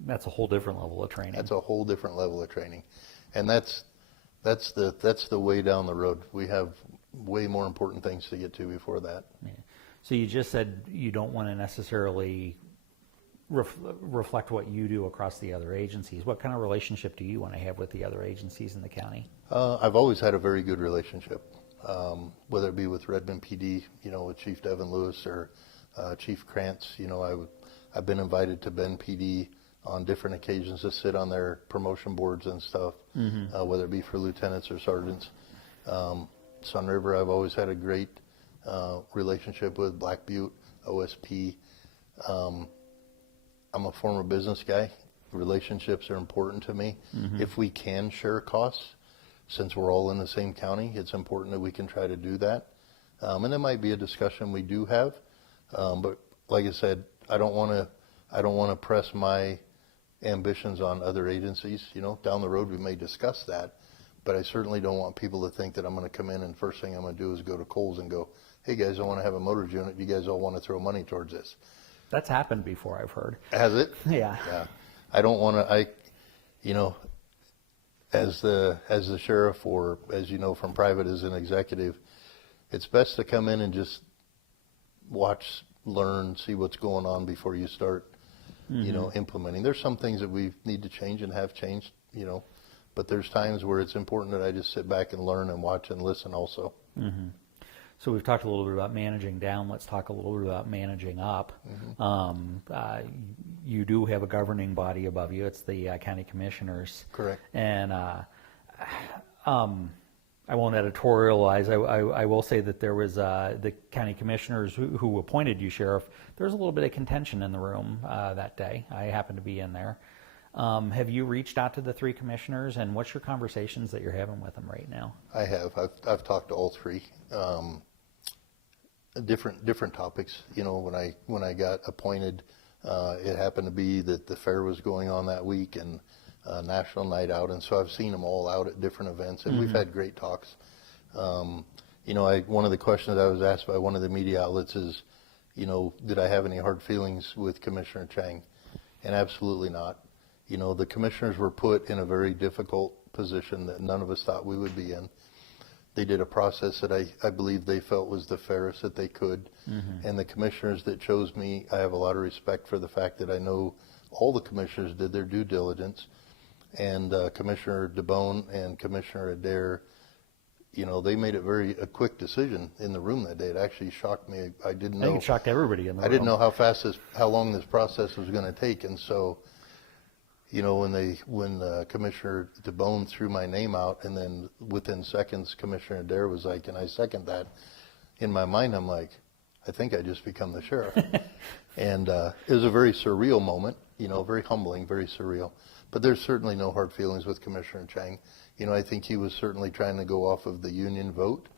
That's a whole different level of training. That's a whole different level of training. And that's the way down the road. We have way more important things to get to before that. Yeah. So you just said you don't want to necessarily reflect what you do across the other agencies. What kind of relationship do you want to have with the other agencies in the county? I've always had a very good relationship, whether it be with Redmond PD, you know, with Chief Devin Lewis or Chief Krantz. You know, I've been invited to Bend PD on different occasions to sit on their promotion boards and stuff, whether it be for lieutenants or sergeants. Sun River, I've always had a great relationship with. Black Butte, OSP. I'm a former business guy. Relationships are important to me. If we can share costs, since we're all in the same county, it's important that we can try to do that. And it might be a discussion we do have. But like I said, I don't want to press my ambitions on other agencies. You know, down the road we may discuss that, but I certainly don't want people to think that I'm going to come in and first thing I'm going to do is go to Coles and go, hey guys, I want to have a motors unit. You guys all want to throw money towards this. That's happened before, I've heard. Has it? Yeah. Yeah. I don't want to, you know, as the sheriff, or as you know from private as an executive, it's best to come in and just watch, learn, see what's going on before you start, you know, implementing. There's some things that we need to change and have changed, you know, but there's times where it's important that I just sit back and learn and watch and listen also. So we've talked a little bit about managing down. Let's talk a little bit about managing up. You do have a governing body above you. It's the county commissioners. Correct. And I won't editorialize. I will say that there was the county commissioners who appointed you sheriff. There was a little bit of contention in the room that day. I happened to be in there. Have you reached out to the 3 commissioners, and what's your conversations that you're having with them right now? I have. I've talked to all 3. Different topics. You know, when I got appointed, it happened to be that the fair was going on that week and National Night Out, and so I've seen them all out at different events, and we've had great talks. You know, one of the questions I was asked by one of the media outlets is, you know, did I have any hard feelings with Commissioner Chang? And absolutely not. You know, the commissioners were put in a very difficult position that none of us thought we would be in. They did a process that I believe they felt was the fairest that they could. And the commissioners that chose me, I have a lot of respect for the fact that I know all the commissioners did their due diligence. And Commissioner DeBone and Commissioner Adair, you know, they made a quick decision in the room that day. It actually shocked me. I didn't know. I think it shocked everybody in the room. I didn't know how long this process was going to take. And so, you know, when Commissioner DeBone threw my name out, and then within seconds, Commissioner Adair was like, and I second that, in my mind, I'm like, I think I just become the sheriff. And it was a very surreal moment, very humbling, very surreal. But there's certainly no hard feelings with Commissioner Chang. I think he was certainly trying to go off of the union vote.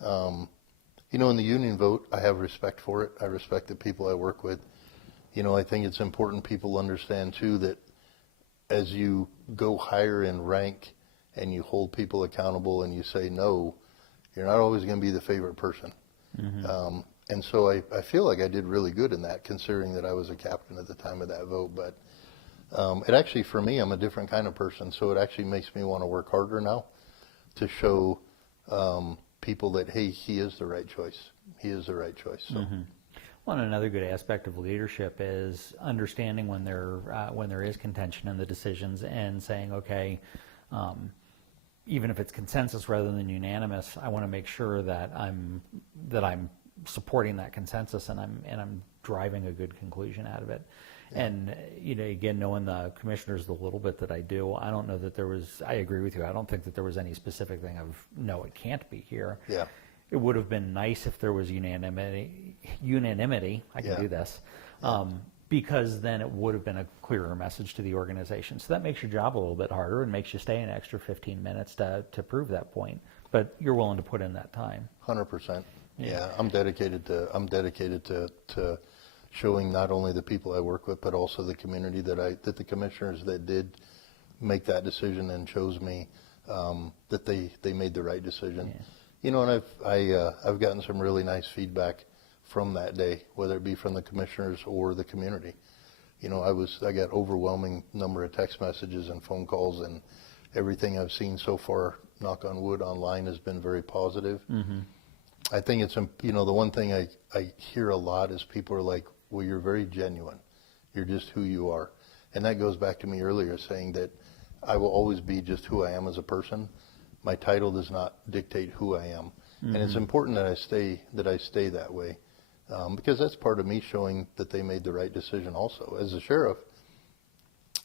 In the union vote, I have respect for it. I respect the people I work with. I think it's important people understand, too, that as you go higher in rank and you hold people accountable and you say no, you're not always going to be the favorite person. Mm-hmm. And so I feel like I did really good in that, considering that I was a captain at the time of that vote. But it actually, for me, I'm a different kind of person, so it actually makes me want to work harder now to show people that, hey, he is the right choice. He is the right choice. So. Mm-hmm. Well, and another good aspect of leadership is understanding when there is contention in the decisions and saying, okay, even if it's consensus rather than unanimous, I want to make sure that I'm supporting that consensus and I'm driving a good conclusion out of it. Yeah. And again, knowing the commissioners the little bit that I do, I don't know that there was. I agree with you. I don't think that there was any specific thing of no, it can't be here. Yeah. It would have been nice if there was unanimity. I can do this. Because then it would have been a clearer message to the organization. So that makes your job a little bit harder and makes you stay an extra 15 minutes to prove that point. But you're willing to put in that time. 100%. Yeah, I'm dedicated to showing not only the people I work with, but also the community that the commissioners that did make that decision and chose me, that they made the right decision. Yeah. And I've gotten some really nice feedback from that day, whether it be from the commissioners or the community. I got overwhelming number of text messages and phone calls, and everything I've seen so far, knock on wood, online has been very positive. Mm-hmm. I think it's, the one thing I hear a lot is people are like, well, you're very genuine. You're just who you are. And that goes back to me earlier saying that I will always be just who I am as a person. My title does not dictate who I am. Mm-hmm. And it's important that I stay that way. Because that's part of me showing that they made the right decision also. As a sheriff,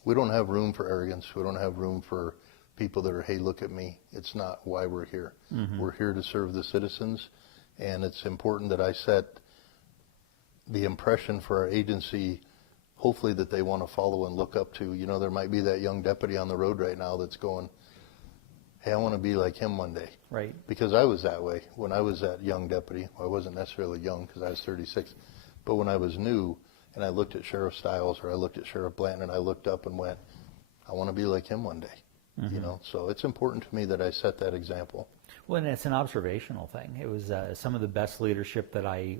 we don't have room for arrogance. We don't have room for people that are, hey, look at me. It's not why we're here. Mm-hmm. We're here to serve the citizens, and it's important that I set the impression for our agency, hopefully that they want to follow and look up to. There might be that young deputy on the road right now that's going, hey, I want to be like him one day. Right. Because I was that way when I was that young deputy. Well, I wasn't necessarily young because I was 36. But when I was new and I looked at Sheriff Stiles or I looked at Sheriff Blanton and I looked up and went, I want to be like him one day. Mm-hmm. So it's important to me that I set that example. Well, and it's an observational thing. It was some of the best leadership that I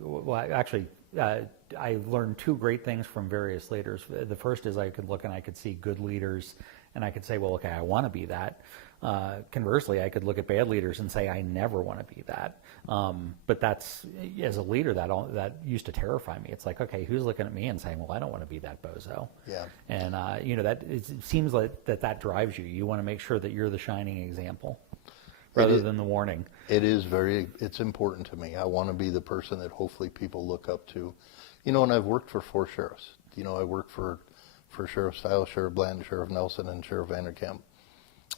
learned two great things from various leaders. The first is I could look and I could see good leaders and I could say, well, okay, I want to be that. Conversely, I could look at bad leaders and say, I never want to be that. But that's, as a leader, that used to terrify me. It's like, okay, who's looking at me and saying, well, I don't want to be that bozo. Yeah. And, it seems like that drives you. You want to make sure that you're the shining example rather than the warning. It's important to me. I want to be the person that hopefully people look up to. And I've worked for 4 sheriffs. I worked for Sheriff Stiles, Sheriff Blanton, Sheriff Nelson, and Sheriff Vanderkamp.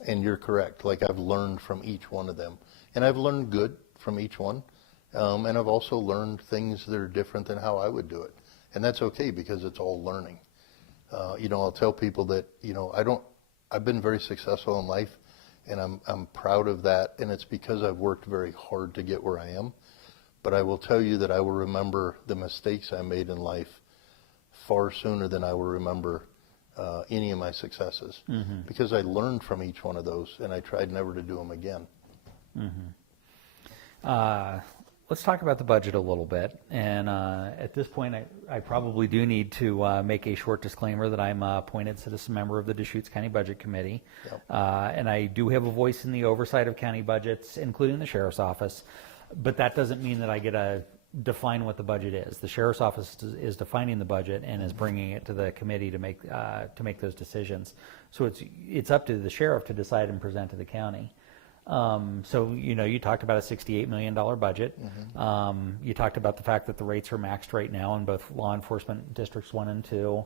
And you're correct. Like, I've learned from each one of them. And I've learned good from each one. And I've also learned things that are different than how I would do it. And that's okay because it's all learning. I'll tell people that, I've been very successful in life and I'm proud of that. And it's because I've worked very hard to get where I am. But I will tell you that I will remember the mistakes I made in life far sooner than I will remember any of my successes, mm-hmm. because I learned from each one of those and I tried never to do them again. Mm-hmm. Let's talk about the budget a little bit. And at this point, I probably do need to make a short disclaimer that I'm a appointed citizen member of the Deschutes County Budget Committee. Yep. And I do have a voice in the oversight of county budgets, including the Sheriff's Office. But that doesn't mean that I get to define what the budget is. The Sheriff's Office is defining the budget and is bringing it to the committee to make those decisions. So it's up to the sheriff to decide and present to the county. So you talked about a $68 million budget. Mm-hmm. You talked about the fact that the rates are maxed right now in both law enforcement districts 1 and 2.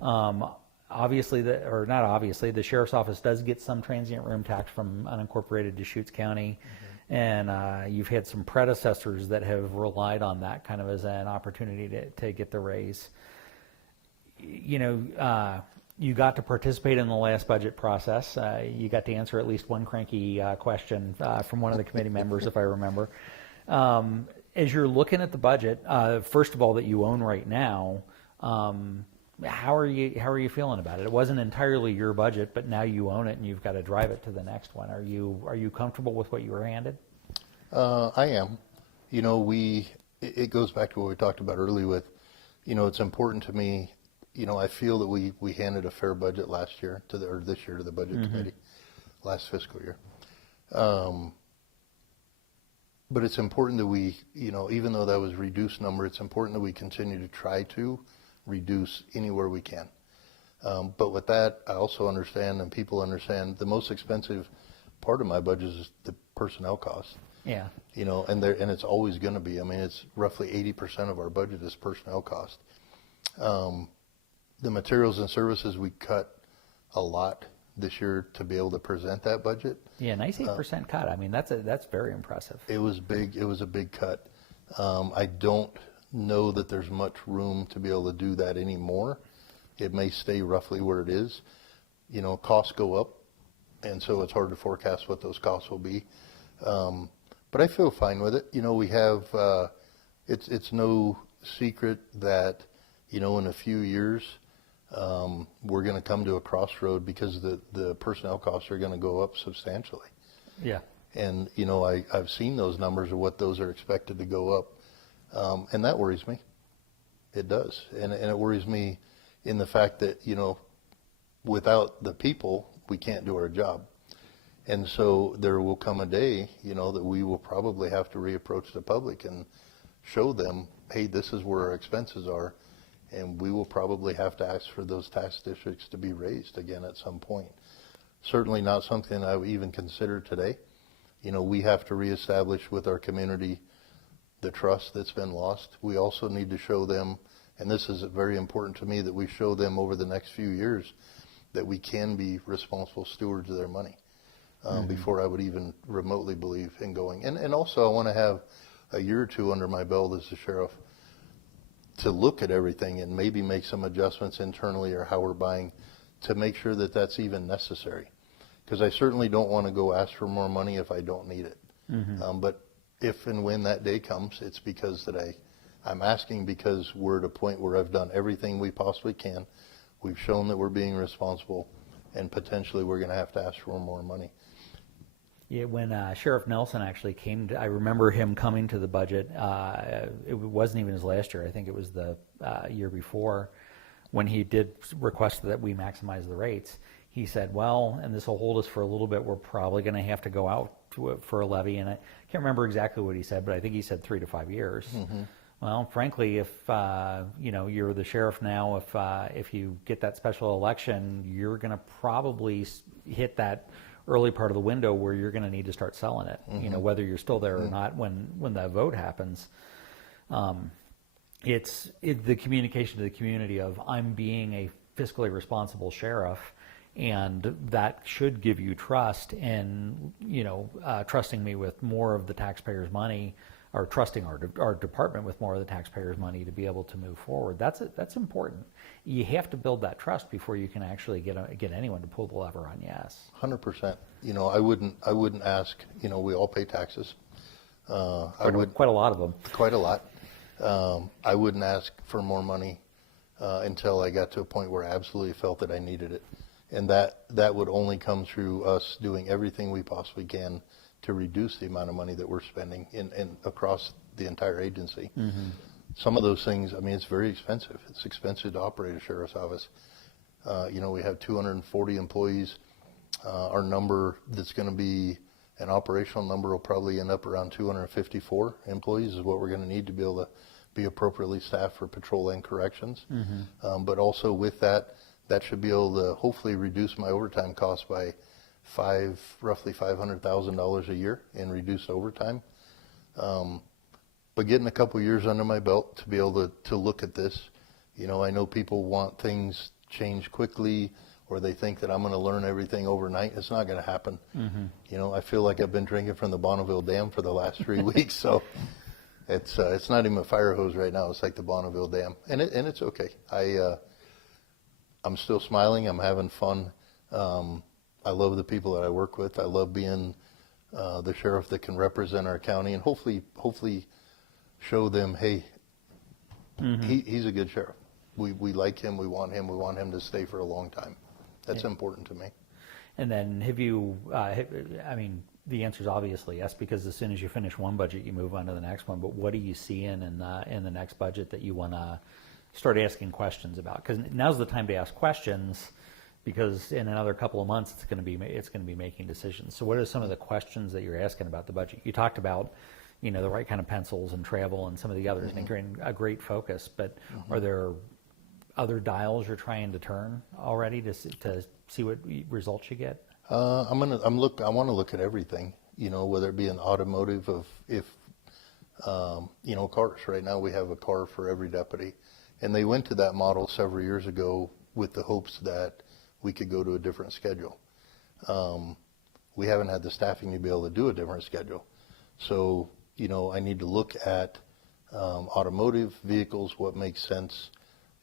Mm-hmm. The Sheriff's Office does get some transient room tax from unincorporated Deschutes County. Mm-hmm. And you've had some predecessors that have relied on that kind of as an opportunity to get the raise. You know, you got to participate in the last budget process. You got to answer at least one cranky question from one of the committee members, if I remember. As you're looking at the budget, first of all, that you own right now, how are you feeling about it? It wasn't entirely your budget, but now you own it and you've got to drive it to the next one. Are you comfortable with what you were handed? I am. You know, it goes back to what we talked about earlier with, you know, it's important to me. You know, I feel that we handed a fair budget last year or this year to the budget committee, last fiscal year. But it's important that we, you know, even though that was a reduced number, it's important that we continue to try to reduce anywhere we can. But with that, I also understand, and people understand, the most expensive part of my budget is the personnel costs. Yeah. You know, and it's always going to be. I mean, it's roughly 80% of our budget is personnel cost. The materials and services, we cut a lot this year to be able to present that budget. Yeah, nice 8% cut. I mean, that's very impressive. It was big. It was a big cut. I don't know that there's much room to be able to do that anymore. It may stay roughly where it is. You know, costs go up, and so it's hard to forecast what those costs will be. But I feel fine with it. You know, we have. It's no secret that, you know, in a few years, we're going to come to a crossroad because the personnel costs are going to go up substantially. Yeah. And, you know, I've seen those numbers of what those are expected to go up. And that worries me. It does. And it worries me in the fact that, you know, without the people, we can't do our job. And so there will come a day, you know, that we will probably have to reapproach the public and show them, hey, this is where our expenses are. And we will probably have to ask for those tax districts to be raised again at some point. Certainly not something I would even consider today. You know, we have to reestablish with our community the trust that's been lost. We also need to show them, and this is very important to me, that we show them over the next few years that we can be responsible stewards of their money before I would even remotely believe in going. And also I want to have a year or two under my belt as the sheriff to look at everything and maybe make some adjustments internally or how we're buying to make sure that that's even necessary. Because I certainly don't want to go ask for more money if I don't need it. But if and when that day comes, it's because that I'm asking because we're at a point where I've done everything we possibly can. We've shown that we're being responsible, and potentially we're going to have to ask for more money. Yeah, when Sheriff Nelson actually came I remember him coming to the budget. It wasn't even his last year. I think it was the year before, when he did request that we maximize the rates. He said, well, and this will hold us for a little bit, we're probably going to have to go out for a levy. And I can't remember exactly what he said, but I think he said 3 to 5 years. Well, frankly, if you know, you're the sheriff now, if you get that special election, you're going to probably hit that early part of the window where you're going to need to start selling it. You know, whether you're still there or not when that vote happens. It's the communication to the community of, I'm being a fiscally responsible sheriff, and that should give you trust in, you know, trusting me with more of the taxpayers' money, or trusting our department with more of the taxpayers' money to be able to move forward. That's important. You have to build that trust before you can actually get anyone to pull the lever on yes. 100%. You know, I wouldn't ask. You know, we all pay taxes. Quite a lot of them. Quite a lot. I wouldn't ask for more money until I got to a point where I absolutely felt that I needed it, and that would only come through us doing everything we possibly can to reduce the amount of money that we're spending in across the entire agency. Some of those things, I mean, it's very expensive. It's expensive to operate a sheriff's office. You know, we have 240 employees. Our number that's going to be an operational number will probably end up around 254 employees is what we're going to need to be able to be appropriately staffed for patrol and corrections. But also with that should be able to hopefully reduce my overtime costs by roughly $500,000 a year in reduced overtime. But getting a couple years under my belt to be able to look at this, you know, I know people want things changed quickly or they think that I'm going to learn everything overnight. It's not going to happen. You know, I feel like I've been drinking from the Bonneville Dam for the last 3 weeks, so it's not even a fire hose right now. It's like the Bonneville Dam, and it's okay. I'm still smiling. I'm having fun. I love the people that I work with. I love being the sheriff that can represent our county and hopefully show them, hey, he's a good sheriff. We like him. We want him to stay for a long time. That's important to me. And then have you, I mean, the answer is obviously yes, because as soon as you finish one budget, you move on to the next one. But what do you see in the next budget that you want to start asking questions about? Because now's the time to ask questions, because in another couple of months, it's going to be making decisions. So what are some of the questions that you're asking about the budget? You talked about, you know, the right kind of pencils and travel and some of the others. I think you're in a great focus, but are there other dials you're trying to turn already to see what results you get? I want to look at everything, you know, whether it be an automotive you know, cars. Right now we have a car for every deputy, and they went to that model several years ago with the hopes that we could go to a different schedule. We haven't had the staffing to be able to do a different schedule. So, you know, I need to look at automotive vehicles, what makes sense.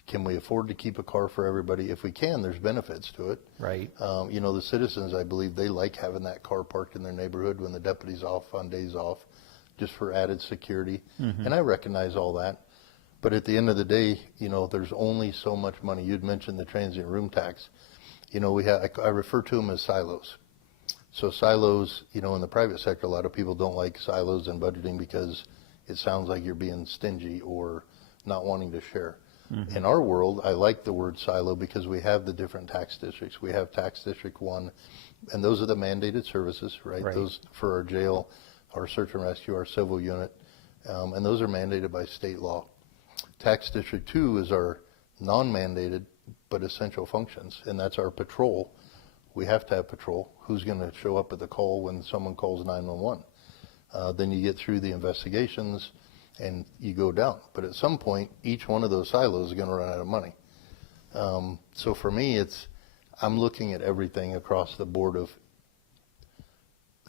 Can we afford to keep a car for everybody? If we can, there's benefits to it. Right. You know, the citizens, I believe, they like having that car parked in their neighborhood when the deputy's off on days off, just for added security. And I recognize all that. But at the end of the day, you know, there's only so much money. You'd mentioned the transient room tax. You know, I refer to them as silos. So silos, you know, in the private sector, a lot of people don't like silos in budgeting because it sounds like you're being stingy or not wanting to share. In our world, I like the word silo because we have the different tax districts. We have tax district 1, and those are the mandated services, right? Those for our jail, our search and rescue, our civil unit, and those are mandated by state law. Tax district 2 is our non-mandated but essential functions, and that's our patrol. We have to have patrol. Who's going to show up at the call when someone calls 911? Then you get through the investigations and you go down. But at some point, each one of those silos is going to run out of money. So for me, I'm looking at everything across the board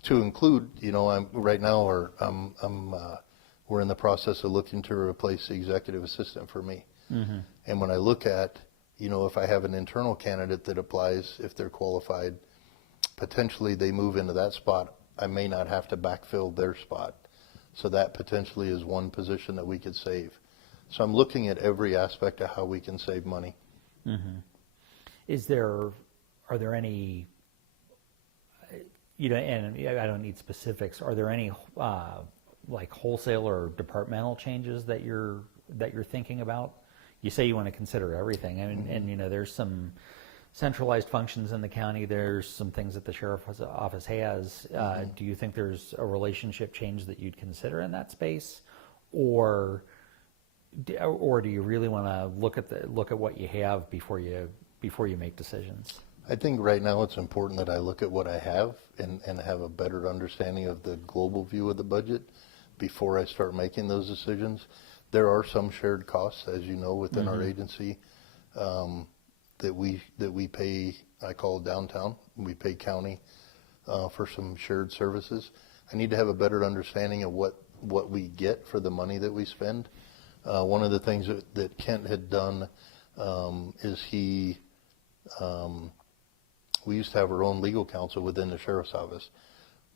to include, you know, we're in the process of looking to replace the executive assistant for me. And when I look at, you know, if I have an internal candidate that applies, if they're qualified, potentially they move into that spot. I may not have to backfill their spot. So that potentially is one position that we could save. So I'm looking at every aspect of how we can save money. Are there any, you know, and I don't need specifics, are there any like wholesale or departmental changes that you're thinking about? You say you want to consider everything. I mean, and you know, there's some centralized functions in the county. There's some things that the sheriff's office has. Do you think there's a relationship change that you'd consider in that space, or do you really want to look at what you have before you make decisions? I think right now it's important that I look at what I have and have a better understanding of the global view of the budget before I start making those decisions. There are some shared costs, as you know, within our agency that we pay. I call it downtown. We pay county for some shared services. I need to have a better understanding of what we get for the money that we spend. One of the things that Kent had done is we used to have our own legal counsel within the sheriff's office,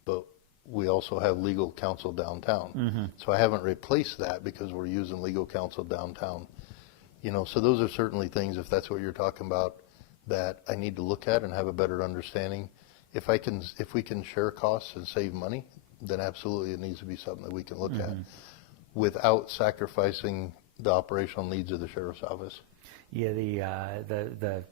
but we also have legal counsel downtown. So I haven't replaced that because we're using legal counsel downtown. You know, so those are certainly things, if that's what you're talking about, that I need to look at and have a better understanding. If we can share costs and save money, then absolutely it needs to be something that we can look at without sacrificing the operational needs of the sheriff's office. Yeah, the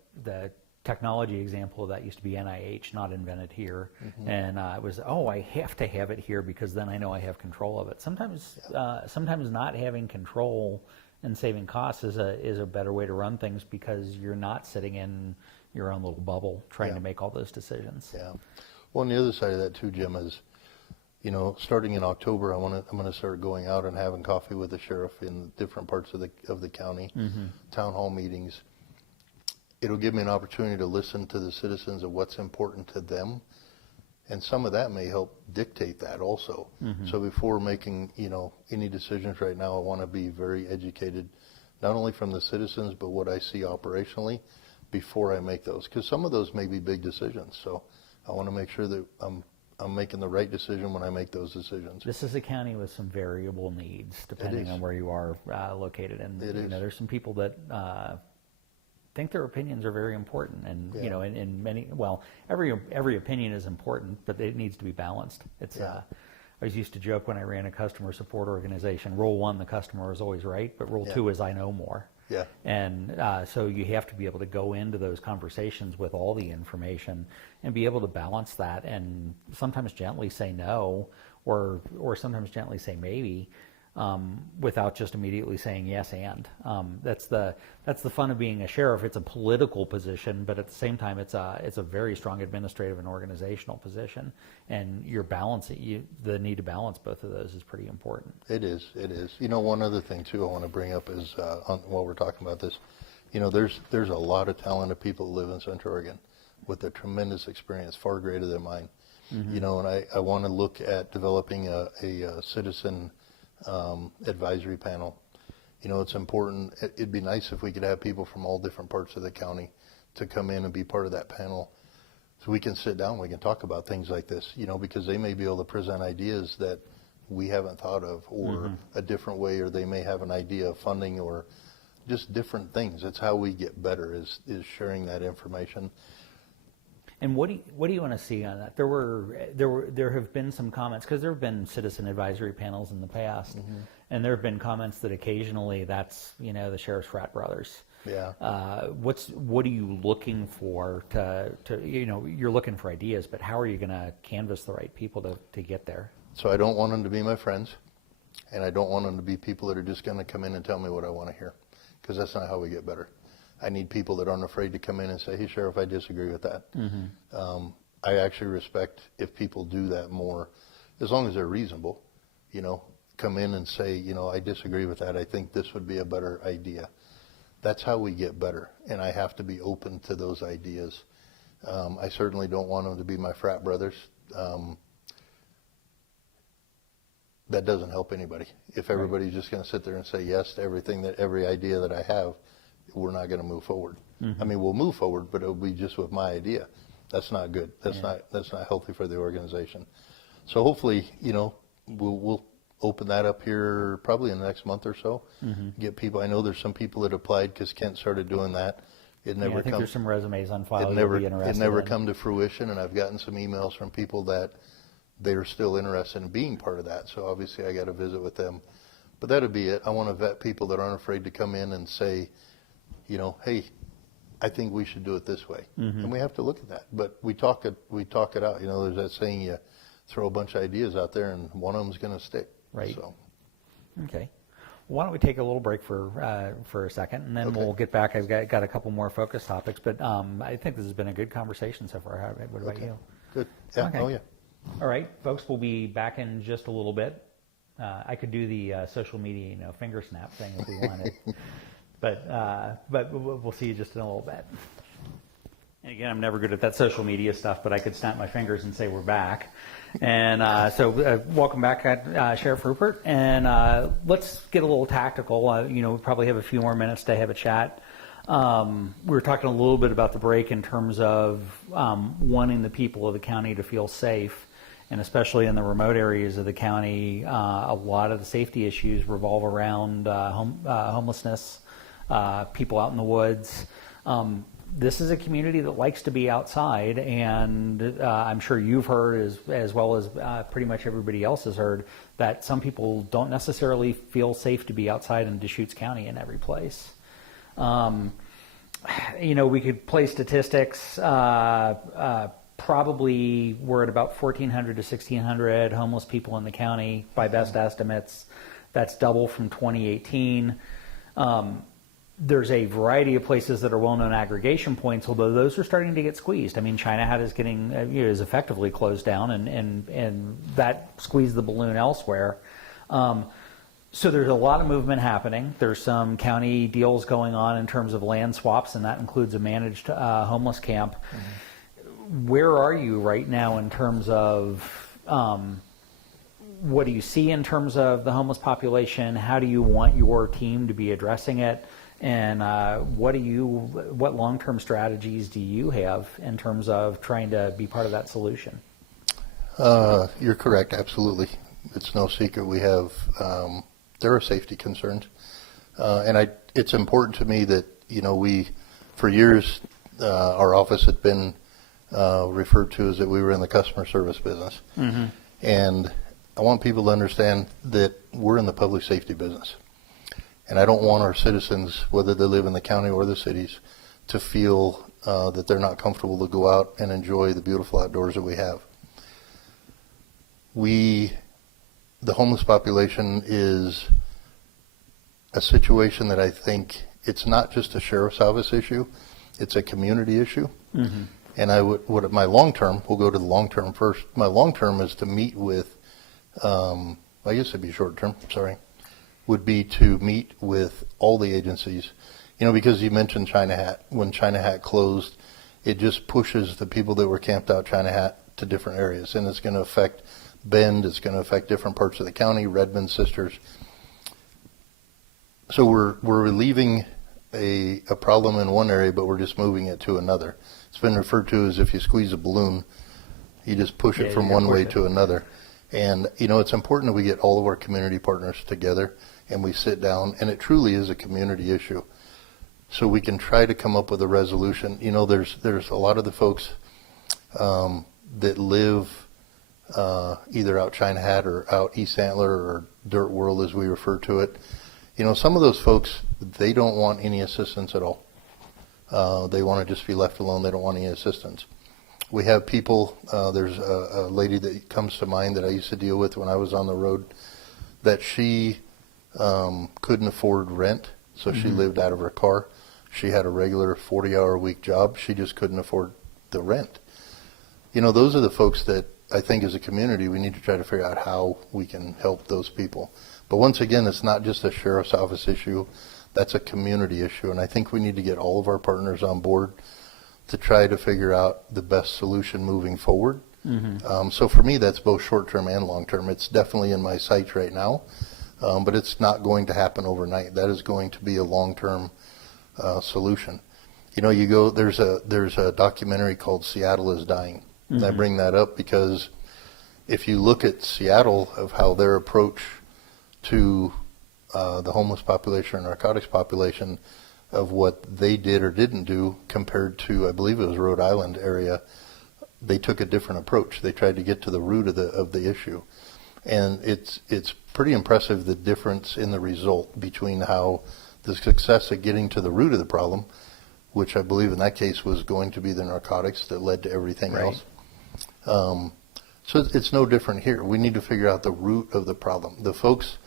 technology example of that used to be NIH, not invented here, and it was, I have to have it here because then I know I have control of it. Sometimes not having control and saving costs is a better way to run things because you're not sitting in your own little bubble trying to make all those decisions. Yeah. Well, on the other side of that too, Jim, is, you know, starting in October, I'm going to start going out and having coffee with the sheriff in different parts of the county, town hall meetings. it'll give me an opportunity to listen to the citizens of what's important to them. And some of that may help dictate that also. So before making, any decisions right now, I want to be very educated, not only from the citizens, but what I see operationally before I make those. Because some of those may be big decisions. So I want to make sure that I'm making the right decision when I make those decisions. This is a county with some variable needs depending on where you are located. And there's some people that think their opinions are very important, and in many, every opinion is important, but it needs to be balanced. It's I was used to joke when I ran a customer support organization, rule 1, the customer is always right, but rule 2 is I know more. Yeah. And so you have to be able to go into those conversations with all the information and be able to balance that, and sometimes gently say no, or sometimes gently say maybe, without just immediately saying yes and. That's the fun of being a sheriff. It's a political position, but at the same time, it's a very strong administrative and organizational position, and the need to balance both of those is pretty important. It is. One other thing too I want to bring up is while we're talking about this, there's a lot of talented people who live in Central Oregon with a tremendous experience, far greater than mine. And I want to look at developing a citizen advisory panel. It's important. It'd be nice if we could have people from all different parts of the county to come in and be part of that panel, so we can sit down, we can talk about things like this, because they may be able to present ideas that we haven't thought of, or a different way, or they may have an idea of funding, or just different things. It's how we get better, is sharing that information. And what do you want to see on that? There have been some comments, because there have been citizen advisory panels in the past, and there have been comments that occasionally that's the sheriff's frat brothers. Yeah. What are you looking for to you're looking for ideas, but how are you going to canvass the right people to get there? So I don't want them to be my friends, and I don't want them to be people that are just going to come in and tell me what I want to hear, because that's not how we get better. I need people that aren't afraid to come in and say, hey, Sheriff, I disagree with that. I actually respect if people do that more, as long as they're reasonable, come in and say, I disagree with that. I think this would be a better idea. That's how we get better, and I have to be open to those ideas. I certainly don't want them to be my frat brothers. That doesn't help anybody. If everybody's just going to sit there and say yes to every idea that I have, we're not going to move forward. I mean, we'll move forward, but it'll be just with my idea. That's not good. That's not healthy for the organization. So hopefully, we'll open that up here probably in the next month or so. Get people. I know there's some people that applied because Kent started doing that. It never I think there's some resumes on file. It never come to fruition, and I've gotten some emails from people that they're still interested in being part of that. So obviously, I got to visit with them. But that'll be it. I want to vet people that aren't afraid to come in and say, hey, I think we should do it this way. And we have to look at that. But we talk it out. There's that saying, you throw a bunch of ideas out there and one of them's going to stick. Right. So. Okay. Why don't we take a little break for a second, and then we'll get back. I've got a couple more focus topics, but I think this has been a good conversation so far. What about you? Good. Yeah. Okay. Oh, yeah. All right, folks, we'll be back in just a little bit. I could do the social media, finger snap thing if we wanted. But we'll see you just in a little bit. And again, I'm never good at that social media stuff, but I could snap my fingers and say we're back. And so welcome back, Sheriff Rupert. And let's get a little tactical. We probably have a few more minutes to have a chat. We were talking a little bit about the break in terms of wanting the people of the county to feel safe. And especially in the remote areas of the county, a lot of the safety issues revolve around homelessness, people out in the woods. This is a community that likes to be outside, and I'm sure you've heard as well as pretty much everybody else has heard that some people don't necessarily feel safe to be outside in Deschutes County in every place. We could play statistics. Probably we're at about 1,400 to 1,600 homeless people in the county by best estimates. That's double from 2018. There's a variety of places that are well-known aggregation points, although those are starting to get squeezed. I mean, China Hat is is effectively closed down, and that squeezed the balloon elsewhere. So there's a lot of movement happening. There's some county deals going on in terms of land swaps, and that includes a managed homeless camp. Where are you right now in terms of what do you see in terms of the homeless population? How do you want your team to be addressing it? And what long-term strategies do you have in terms of trying to be part of that solution? You're correct, absolutely. It's no secret we have, there are safety concerns. And it's important to me that, we, for years, our office had been referred to as that we were in the customer service business. Mm-hmm. And I want people to understand that we're in the public safety business. And I don't want our citizens, whether they live in the county or the cities, to feel that they're not comfortable to go out and enjoy the beautiful outdoors that we have. The homeless population is a situation that I think it's not just a sheriff's office issue, it's a community issue. Mm-hmm. And my long term, we'll go to the long term first. My long term is to meet with, I guess it'd be short term, would be to meet with all the agencies. Because you mentioned China Hat. When China Hat closed, it just pushes the people that were camped out China Hat to different areas. And it's going to affect Bend, it's going to affect different parts of the county, Redmond, Sisters. So we're relieving a problem in one area, but we're just moving it to another. It's been referred to as if you squeeze a balloon, you just push it from one way to another. And, it's important that we get all of our community partners together and we sit down, and it truly is a community issue. So we can try to come up with a resolution. There's a lot of the folks that live either out China Hat or out East Antler or Dirt World as we refer to it. Some of those folks, they don't want any assistance at all. They want to just be left alone. They don't want any assistance. We have people, there's a lady that comes to mind that I used to deal with when I was on the road, that she couldn't afford rent, so mm-hmm. she lived out of her car. She had a regular 40-hour-a-week job. She just couldn't afford the rent. Those are the folks that I think as a community we need to try to figure out how we can help those people. But once again, it's not just a sheriff's office issue. That's a community issue, and I think we need to get all of our partners on board to try to figure out the best solution moving forward. Mm-hmm. So for me, that's both short-term and long-term. It's definitely in my sights right now, but it's not going to happen overnight. That is going to be a long-term solution. There's a documentary called Seattle is Dying. Mm-hmm. And I bring that up because if you look at Seattle of how their approach to the homeless population or narcotics population of what they did or didn't do compared to, I believe it was Rhode Island area, they took a different approach. They tried to get to the root of the issue. And it's pretty impressive the difference in the result between how the success at getting to the root of the problem, which I believe in that case was going to be the narcotics that led to everything right. else. So it's no different here. We need to figure out the root of the problem. The folks,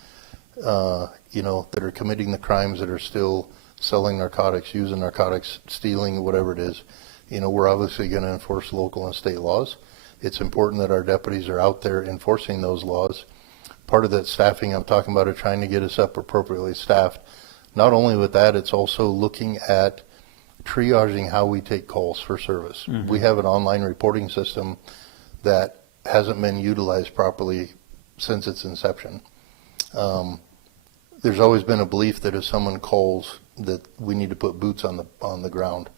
that are committing the crimes, that are still selling narcotics, using narcotics, stealing, whatever it is, we're obviously going to enforce local and state laws. It's important that our deputies are out there enforcing those laws. Part of that staffing I'm talking about is trying to get us up appropriately staffed. Not only with that, it's also looking at triaging how we take calls for service. Mm-hmm. We have an online reporting system that hasn't been utilized properly since its inception. There's always been a belief that if someone calls, that we need to put boots on the ground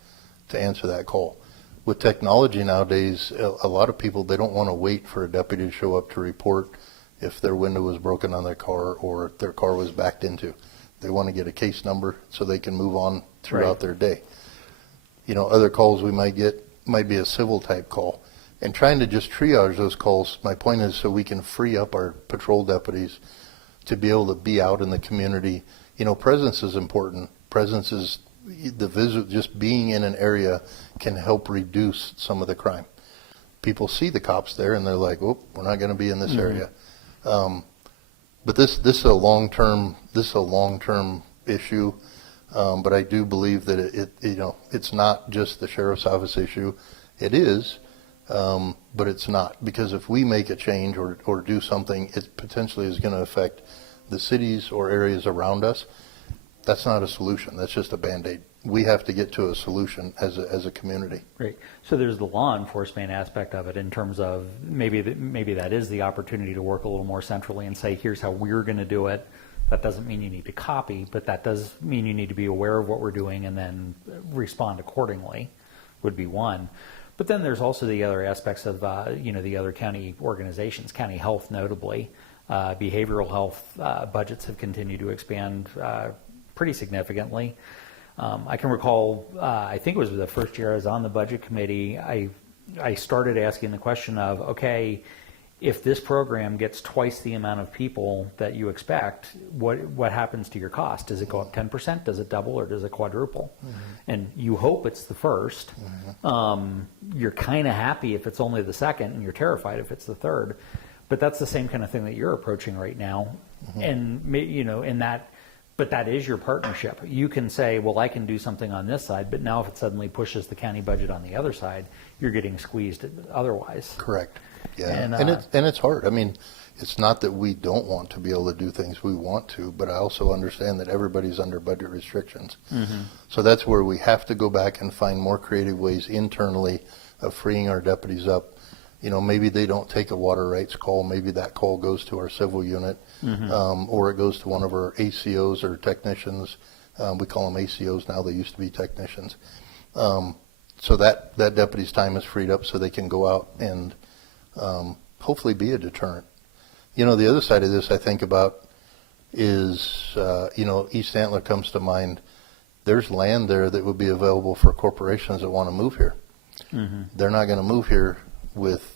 to answer that call. With technology nowadays, a lot of people, they don't want to wait for a deputy to show up to report if their window was broken on their car or their car was backed into. They want to get a case number so they can move on throughout right. their day. Other calls we might get might be a civil type call. And trying to just triage those calls, my point is so we can free up our patrol deputies to be able to be out in the community. Presence is important. Presence is just being in an area can help reduce some of the crime. People see the cops there and they're like, "Oh, we're not going to be in this mm-hmm. area." But this is a long-term issue. But I do believe that it's not just the sheriff's office issue. It is, but it's not, because if we make a change or do something, it potentially is going to affect the cities or areas around us, that's not a solution. That's just a Band-Aid. We have to get to a solution as a community. Great. So there's the law enforcement aspect of it in terms of maybe that is the opportunity to work a little more centrally and say, here's how we're going to do it. That doesn't mean you need to copy, but that does mean you need to be aware of what we're doing and then respond accordingly would be one. But then there's also the other aspects of, the other county organizations, county health notably. Behavioral health budgets have continued to expand pretty significantly. I can recall, I think it was the first year I was on the budget committee, I started asking the question of, okay, if this program gets twice the amount of people that you expect, what happens to your cost? Does it go up 10%? Does it double, or does it quadruple? Mm-hmm. And you hope it's the first. Mm-hmm. You're kind of happy if it's only the second, and you're terrified if it's the third. But that's the same kind of thing that you're approaching right now. Mm-hmm. And but that is your partnership. You can say, well, I can do something on this side, but now if it suddenly pushes the county budget on the other side, you're getting squeezed otherwise. Correct. Yeah, and it's hard. I mean, it's not that we don't want to be able to do things we want to, but I also understand that everybody's under budget restrictions. Mm-hmm. So that's where we have to go back and find more creative ways internally of freeing our deputies up. Maybe they don't take a water rights call. Maybe that call goes to our civil unit, mm-hmm. Or it goes to one of our ACOs or technicians. We call them ACOs now. They used to be technicians. So that deputy's time is freed up so they can go out and hopefully be a deterrent. The other side of this I think about is, East Antler comes to mind. There's land there that would be available for corporations that want to move here. Mm-hmm. They're not going to move here with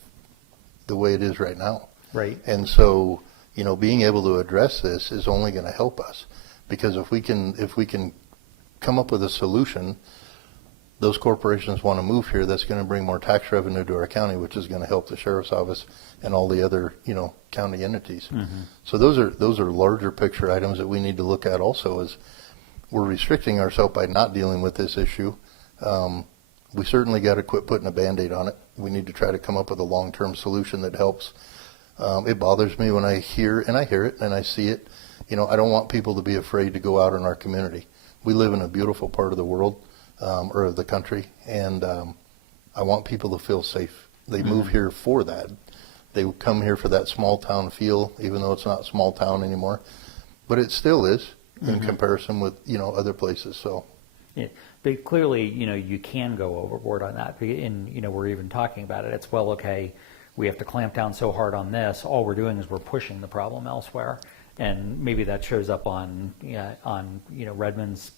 the way it is right now. Right. And so, being able to address this is only going to help us, because if we can come up with a solution, those corporations want to move here, that's going to bring more tax revenue to our county, which is going to help the sheriff's office and all the other, county entities. Mm-hmm. So those are larger picture items that we need to look at also, as we're restricting ourselves by not dealing with this issue. We certainly got to quit putting a Band-Aid on it. We need to try to come up with a long-term solution that helps. It bothers me when I hear it and I see it. I don't want people to be afraid to go out in our community. We live in a beautiful part of the world, or of the country, and I want people to feel safe. They move here for that. They come here for that small town feel, even though it's not small town anymore. But it still is in comparison with, other places. So. Yeah, but clearly, you can go overboard on that. And, we're even talking about it. It's, well, okay, we have to clamp down so hard on this. All we're doing is we're pushing the problem elsewhere. And maybe that shows up on Redmond's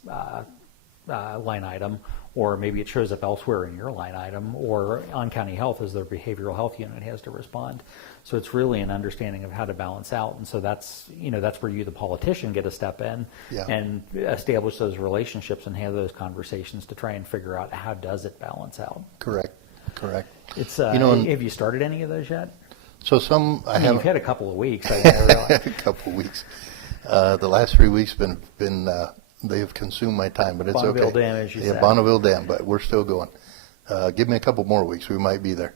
line item, or maybe it shows up elsewhere in your line item, or on county health as their behavioral health unit has to respond. So it's really an understanding of how to balance out. And so that's where you, the politician, get a step in and establish those relationships and have those conversations to try and figure out how does it balance out. Correct. It's have you started any of those yet? So you've had a couple of weeks. I realize. A couple of weeks. The last 3 weeks been they have consumed my time, but it's Bonneville okay. Dam, as you said. Bonneville Dam, but we're still going. Give me a couple more weeks. We might be there.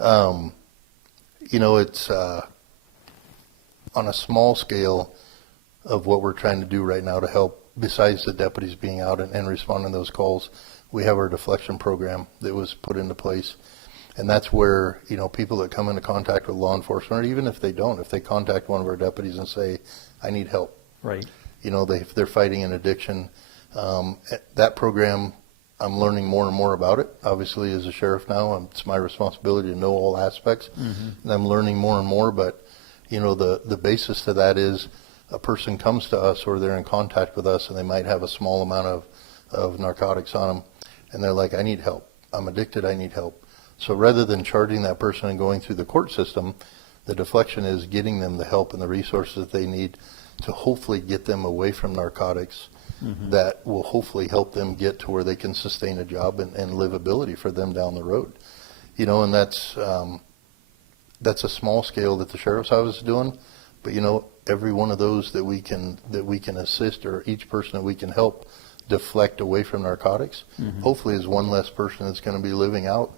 It's on a small scale of what we're trying to do right now to help, besides the deputies being out and responding to those calls. We have our deflection program that was put into place. And that's where, people that come into contact with law enforcement, or even if they don't, if they contact one of our deputies and say, I need help. Right. They're fighting an addiction. That program, I'm learning more and more about it. Obviously, as a sheriff now, it's my responsibility to know all aspects. Mm-hmm. And I'm learning more and more. But, the basis to that is a person comes to us, or they're in contact with us, and they might have a small amount of narcotics on them. And they're like, I need help. I'm addicted. I need help. So rather than charging that person and going through the court system, the deflection is getting them the help and the resources that they need to hopefully get them away from narcotics. Mm-hmm. That will hopefully help them get to where they can sustain a job and livability for them down the road. And that's a small scale that the sheriff's office is doing. But every one of those that we can assist, or each person that we can help deflect away from narcotics, hopefully is one less person that's going to be living out,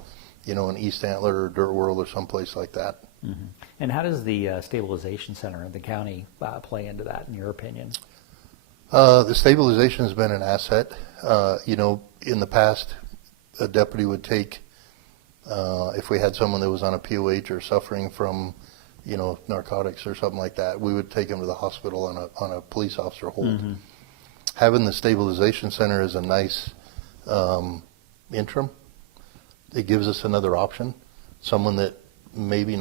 in East Antler or Dirt World or someplace like that. And how does the stabilization center in the county play into that, in your opinion? The stabilization has been an asset. In the past, a deputy would take, if we had someone that was on a POH or suffering from, narcotics or something like that, we would take them to the hospital on a police officer hold. Having the stabilization center is a nice interim. It gives us another option. Someone that maybe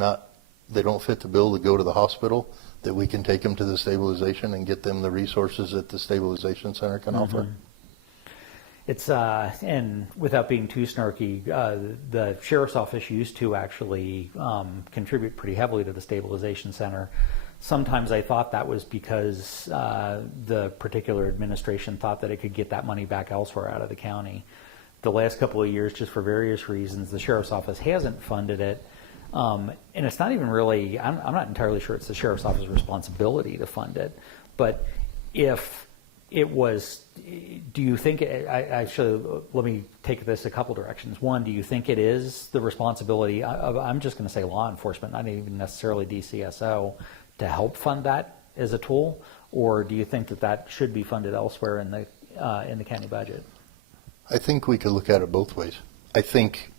they don't fit the bill to go to the hospital, that we can take them to the stabilization and get them the resources that the stabilization center can offer. It's and without being too snarky, the sheriff's office used to actually contribute pretty heavily to the stabilization center. Sometimes I thought that was because the particular administration thought that it could get that money back elsewhere out of the county. The last couple of years, just for various reasons, the sheriff's office hasn't funded it. And it's not even really, I'm not entirely sure it's the sheriff's office's responsibility to fund it. But if it was, do you think, let me take this a couple directions. One, do you think it is the responsibility of, I'm just going to say law enforcement, not even necessarily DCSO, to help fund that as a tool? Or do you think that should be funded elsewhere in the county budget? I think we could look at it both ways. I think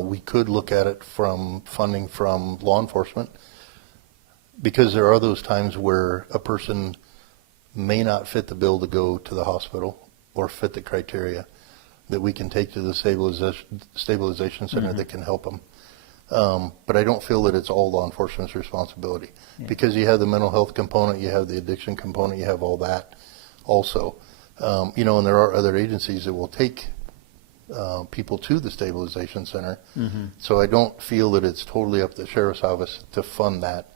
we could look at it from funding from law enforcement, because there are those times where a person may not fit the bill to go to the hospital or fit the criteria, that we can take to the stabilization center that can help them. But I don't feel that it's all law enforcement's responsibility, because you have the mental health component, you have the addiction component, you have all that also. And there are other agencies that will take people to the stabilization center. So I don't feel that it's totally up to the sheriff's office to fund that,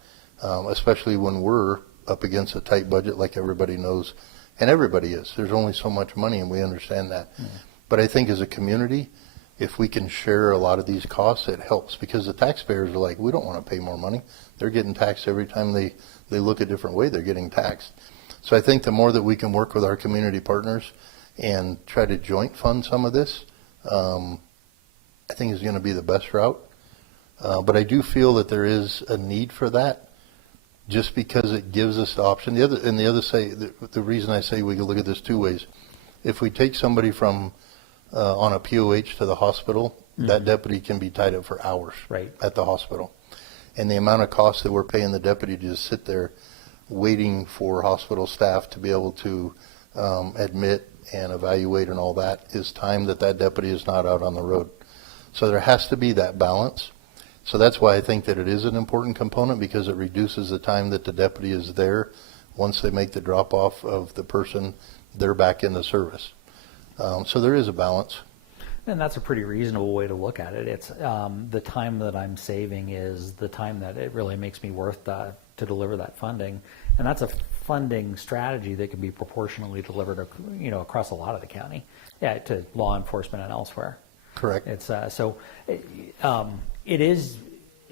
especially when we're up against a tight budget, like everybody knows, and everybody is. There's only so much money, and we understand that. But I think as a community, if we can share a lot of these costs, it helps, because the taxpayers are like, we don't want to pay more money. They're getting taxed every time they look a different way, they're getting taxed. So I think the more that we can work with our community partners and try to joint fund some of this, I think is going to be the best route. But I do feel that there is a need for that, just because it gives us the option. The reason I say we can look at this two ways. If we take somebody from on a POH to the hospital, that deputy can be tied up for hours at the hospital. And the amount of cost that we're paying the deputy to just sit there waiting for hospital staff to be able to admit and evaluate and all that is time that deputy is not out on the road. So there has to be that balance. So that's why I think that it is an important component, because it reduces the time that the deputy is there. Once they make the drop off of the person, they're back in the service. So there is a balance. And that's a pretty reasonable way to look at it. It's the time that I'm saving is the time that it really makes me worth to deliver that funding. And that's a funding strategy that can be proportionally delivered, across a lot of the county, to law enforcement and elsewhere. Correct. It's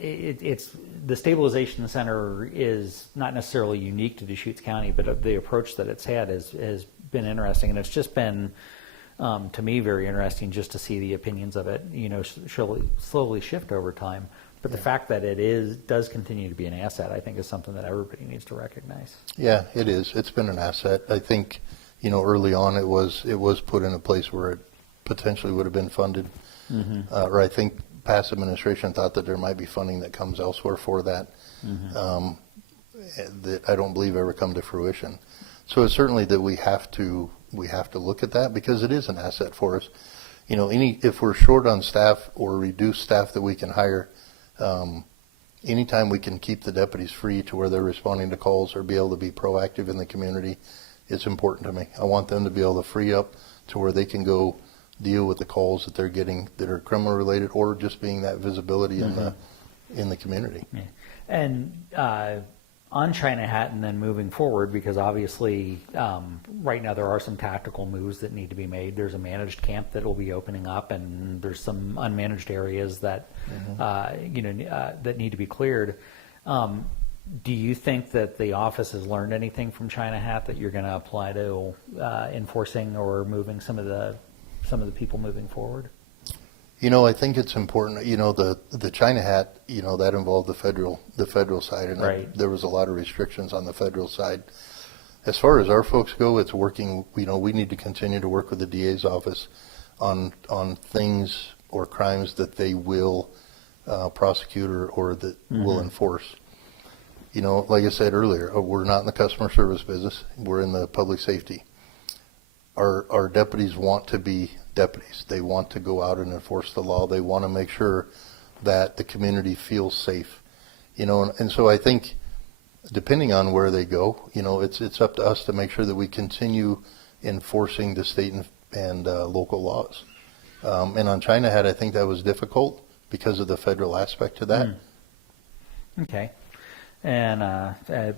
it's the stabilization center is not necessarily unique to Deschutes County, but the approach that it's had has been interesting, and it's just been to me very interesting just to see the opinions of it, slowly shift over time. But the fact that it does continue to be an asset, I think, is something that everybody needs to recognize. Yeah, it is. It's been an asset. I think, early on it was put in a place where it potentially would have been funded. Or I think past administration thought that there might be funding that comes elsewhere for that, that I don't believe ever come to fruition. So it's certainly that we have to look at that, because it is an asset for us. If we're short on staff or reduced staff that we can hire, anytime we can keep the deputies free to where they're responding to calls or be able to be proactive in the community, it's important to me. I want them to be able to free up to where they can go deal with the calls that they're getting that are criminal related, or just being that visibility in the community. Yeah. And on China Hat, and then moving forward, because obviously right now there are some tactical moves that need to be made. There's a managed camp that will be opening up, and there's some unmanaged areas that that need to be cleared. Do you think that the office has learned anything from China Hat that you're going to apply to enforcing or moving some of the people moving forward? I think it's important, the China hat, that involved the federal side, and Right. there was a lot of restrictions on the federal side. As far as our folks go, it's working, we need to continue to work with the DA's office on things or crimes that they will prosecute or that will enforce. Like I said earlier, we're not in the customer service business. We're in the public safety. Our deputies want to be deputies. They want to go out and enforce the law. They want to make sure that the community feels safe. And so I think depending on where they go, it's up to us to make sure that we continue enforcing the state and local laws. And on China Hat, I think that was difficult because of the federal aspect to that. Okay. And,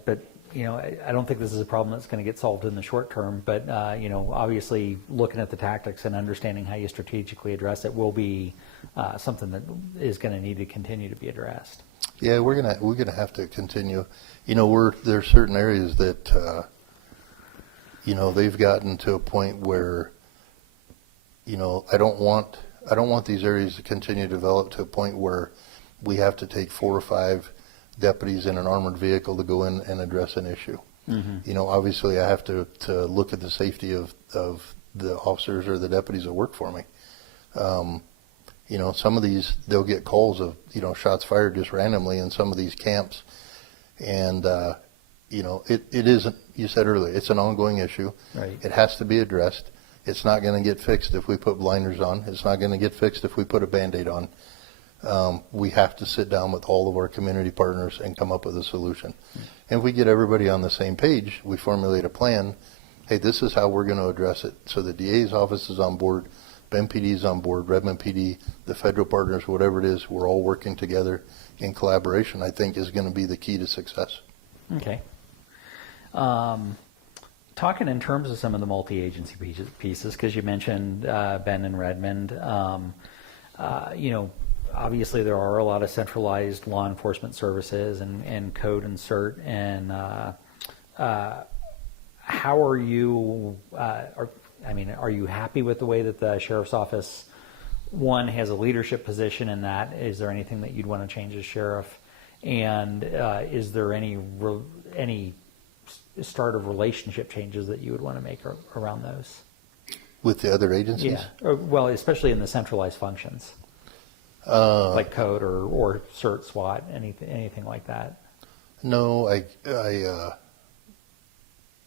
but, I don't think this is a problem that's going to get solved in the short term, but, obviously looking at the tactics and understanding how you strategically address it will be something that is going to need to continue to be addressed. Yeah, we're gonna have to continue. There's certain areas that, they've gotten to a point where, I don't want these areas to continue to develop to a point where we have to take 4 or 5 deputies in an armored vehicle to go in and address an issue. Obviously I have to look at the safety of the officers or the deputies that work for me. Some of these, they'll get calls of, shots fired just randomly in some of these camps. And, it isn't, you said earlier, it's an ongoing issue. Right. It has to be addressed. It's not going to get fixed if we put blinders on. It's not going to get fixed if we put a Band-Aid on. We have to sit down with all of our community partners and come up with a solution. And if we get everybody on the same page, we formulate a plan. Hey, this is how we're going to address it. So the DA's office is on board, Ben PD is on board, Redmond PD, the federal partners, whatever it is, we're all working together in collaboration, I think is going to be the key to success. Okay. Talking in terms of some of the multi-agency pieces, because you mentioned Ben and Redmond, obviously there are a lot of centralized law enforcement services and code and cert, and how are you, are you happy with the way that the Sheriff's Office, one, has a leadership position in that? Is there anything that you'd want to change as Sheriff? And is there any start of relationship changes that you would want to make around those? With the other agencies? Yeah. Well, especially in the centralized functions, like code or cert, SWAT, anything like that. No, I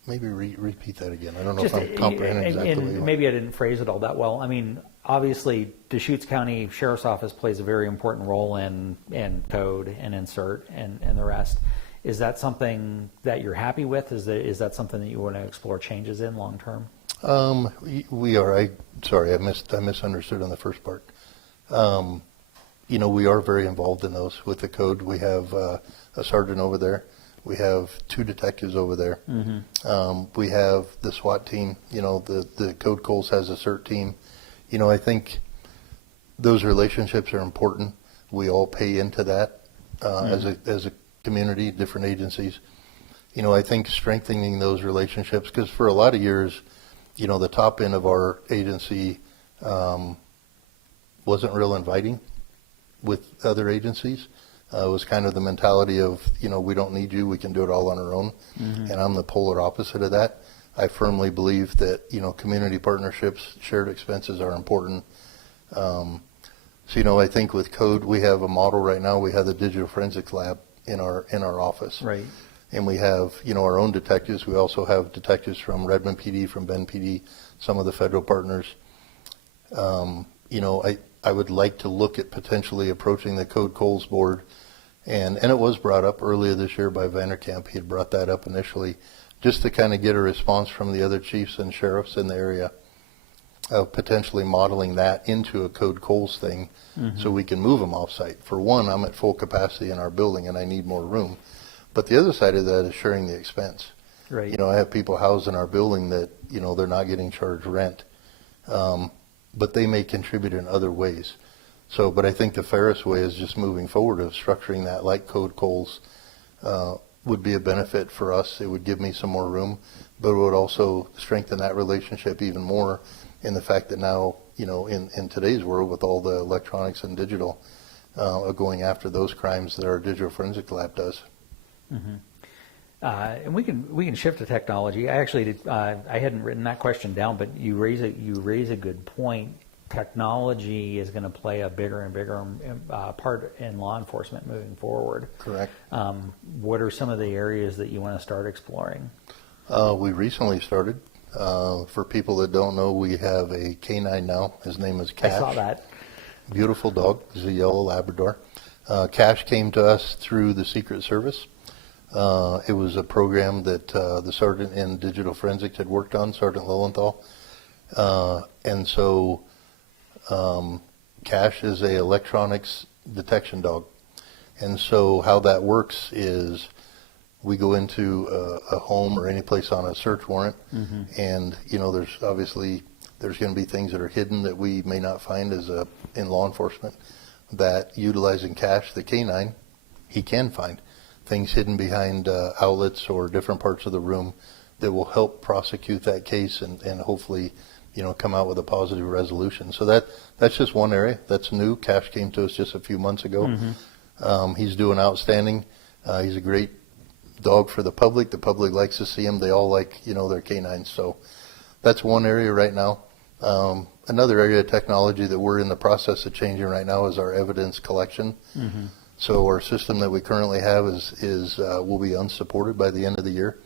maybe repeat that again. I don't know if I'm comprehending exactly what you want. Maybe I didn't phrase it all that well. I mean, obviously, Deschutes County Sheriff's Office plays a very important role in code and in cert and the rest. Is that something that you're happy with? Is that something that you want to explore changes in long term? We are. Sorry, I misunderstood on the first part. We are very involved in those with the code. We have a sergeant over there. We have 2 detectives over there. We have the SWAT team. The Code Coles has a CERT team. I think those relationships are important. We all pay into that as a community, different agencies. I think strengthening those relationships, because for a lot of years, the top end of our agency wasn't real inviting with other agencies. It was kind of the mentality of, we don't need you, we can do it all on our own. And I'm the polar opposite of that. I firmly believe that, community partnerships, shared expenses are important. So, I think with code, we have a model right now. We have the digital forensics lab in our office. Right. And we have, our own detectives. We also have detectives from Redmond PD, from Ben PD, some of the federal partners. I would like to look at potentially approaching the Code Coles board, and it was brought up earlier this year by Vanderkamp. He had brought that up initially, just to kind of get a response from the other chiefs and sheriffs in the area of potentially modeling that into a Code Coles thing, so we can move them offsite. For one, I'm at full capacity in our building and I need more room. But the other side of that is sharing the expense. Right. I have people housed in our building that, they're not getting charged rent. But they may contribute in other ways. So, but I think the fairest way is just moving forward of structuring that like Code Coles would be a benefit for us. It would give me some more room, but it would also strengthen that relationship even more in the fact that now, in today's world with all the electronics and digital, going after those crimes that our digital forensic lab does. And we can shift to technology. I actually did, I hadn't written that question down, but you raise a good point. Technology is going to play a bigger and bigger part in law enforcement moving forward. Correct. What are some of the areas that you want to start exploring? We recently started. For people that don't know, we have a canine now. His name is Cash. I saw that. Beautiful dog. He's a yellow Labrador. Cash came to us through the Secret Service. It was a program that the sergeant in digital forensics had worked on, Sergeant Lilienthal. And so Cash is a electronics detection dog. And so how that works is we go into a home or any place on a search warrant, and there's going to be things that are hidden that we may not find in law enforcement, that utilizing Cash, the canine, he can find things hidden behind outlets or different parts of the room that will help prosecute that case and hopefully come out with a positive resolution. So that's just one area that's new. Cash came to us just a few months ago. He's doing outstanding. He's a great dog for the public. The public likes to see him. They all like their canines. So that's one area right now. Another area of technology that we're in the process of changing right now is our evidence collection. So our system that we currently have is will be unsupported by the end of the year,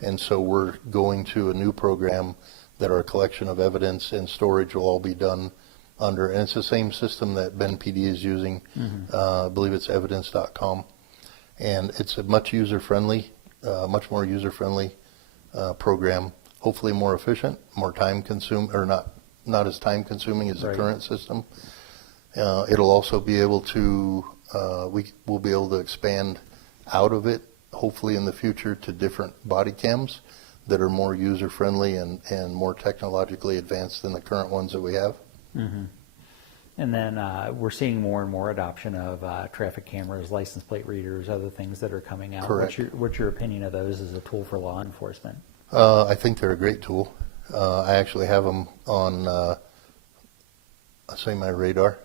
and so we're going to a new program that our collection of evidence and storage will all be done under, and it's the same system that Ben PD is using. I believe it's evidence.com, and it's a much more user-friendly program. Hopefully more efficient, more time-consuming, or not as time-consuming as the current system. It'll also be able to we'll be able to expand out of it, hopefully in the future, to different body cams that are more user-friendly and more technologically advanced than the current ones that we have. And then we're seeing more and more adoption of traffic cameras, license plate readers, other things that are coming out. Correct. What's your opinion of those as a tool for law enforcement? I think they're a great tool. I actually have them on, my radar.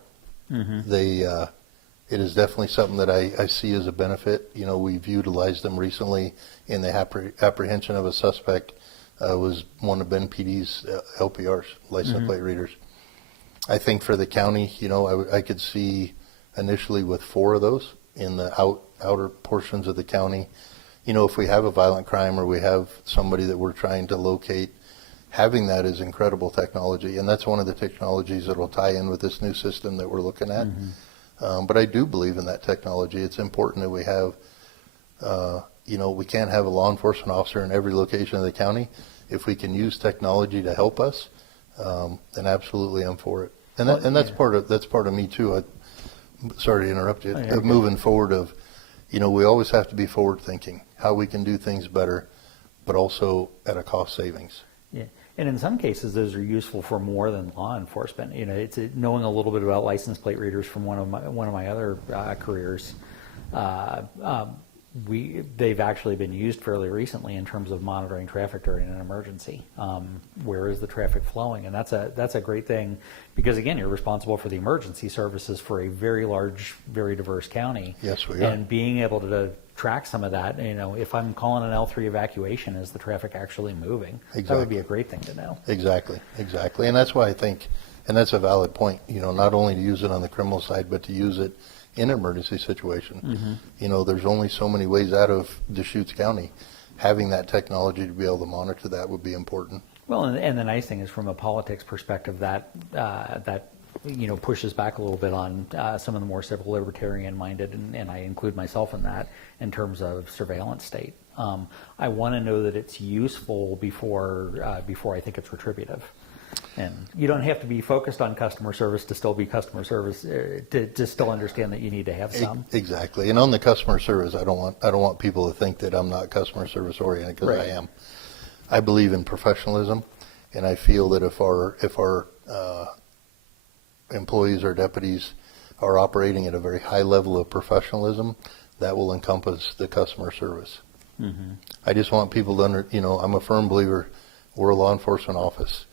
It is definitely something that I see as a benefit. We've utilized them recently in the apprehension of a suspect. Was one of Ben PD's LPRs, license plate readers. I think for the county, I could see initially with 4 of those in the outer portions of the county. If we have a violent crime or we have somebody that we're trying to locate, having that is incredible technology, and that's one of the technologies that will tie in with this new system that we're looking at. But I do believe in that technology. It's important that we have, we can't have a law enforcement officer in every location of the county. If we can use technology to help us, then absolutely I'm for it. And that's part of me too. Sorry to interrupt you. Moving forward we always have to be forward thinking, how we can do things better, but also at a cost savings. Yeah. And in some cases, those are useful for more than law enforcement. It's knowing a little bit about license plate readers from one of my other careers. They've actually been used fairly recently in terms of monitoring traffic during an emergency. Where is the traffic flowing? And that's a great thing, because again, you're responsible for the emergency services for a very large, very diverse county. Yes, we are. And being able to track some of that, if I'm calling an L3 evacuation, is the traffic actually moving? Exactly. That would be a great thing to know. Exactly. And that's why I think, and that's a valid point, not only to use it on the criminal side, but to use it in an emergency situation. There's only so many ways out of Deschutes County. Having that technology to be able to monitor that would be important. Well, and the nice thing is, from a politics perspective, that pushes back a little bit on some of the more civil libertarian-minded, and I include myself in that, in terms of surveillance state. I want to know that it's useful before I think it's retributive. And you don't have to be focused on customer service to still be customer service, to still understand that you need to have some. Exactly. And on the customer service, I don't want people to think that I'm not customer service oriented, because I am. I believe in professionalism, and I feel that if our employees or deputies are operating at a very high level of professionalism, that will encompass the customer service. I just want people to I'm a firm believer, we're a law enforcement office.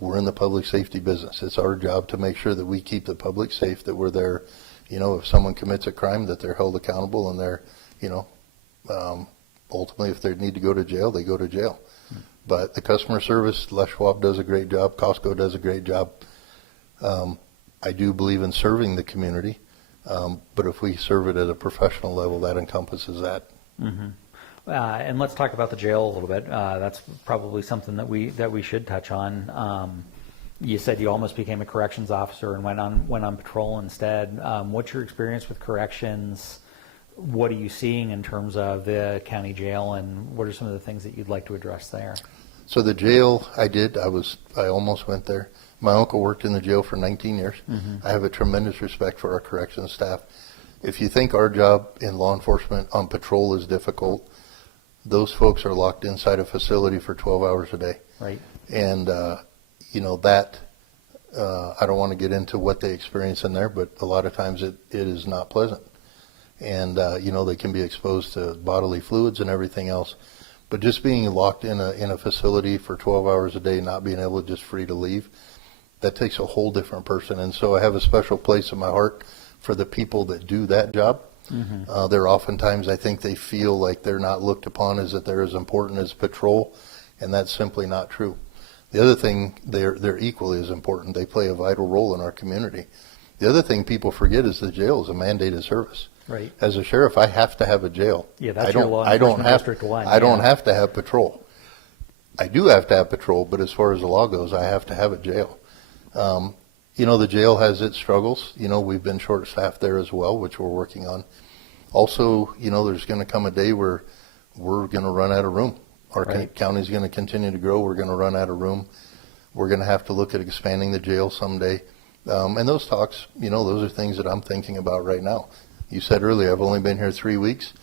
we're in the public safety business. It's our job to make sure that we keep the public safe, that we're there, if someone commits a crime, that they're held accountable, and they're, ultimately, if they need to go to jail, they go to jail. But the customer service, Les Schwab does a great job, Costco does a great job. I do believe in serving the community, but if we serve it at a professional level, that encompasses that. And let's talk about the jail a little bit. That's probably something that we should touch on. You said you almost became a corrections officer and went on patrol instead. What's your experience with corrections? What are you seeing in terms of the county jail, and what are some of the things that you'd like to address there? So the jail, I almost went there. My uncle worked in the jail for 19 years. I have a tremendous respect for our corrections staff. If you think our job in law enforcement on patrol is difficult, those folks are locked inside a facility for 12 hours a day. Right. And, I don't want to get into what they experience in there, but a lot of times it is not pleasant. And, they can be exposed to bodily fluids and everything else. But just being locked in a facility for 12 hours a day, not being able to just free to leave, that takes a whole different person. And so I have a special place in my heart for the people that do that job. They're oftentimes, I think they feel like they're not looked upon as that they're as important as patrol, and that's simply not true. The other thing, they're equally as important. They play a vital role in our community. The other thing people forget is the jail is a mandated service. Right. As a sheriff, I have to have a jail. Yeah, that's your law enforcement District 1. I don't have to have patrol. I do have to have patrol, but as far as the law goes, I have to have a jail. The jail has its struggles. We've been short-staffed there as well, which we're working on. Also, there's going to come a day where we're going to run out of room. Our county's going to continue to grow. We're going to run out of room. We're going to have to look at expanding the jail someday. And those talks, those are things that I'm thinking about right now. You said earlier, I've only been here 3 weeks.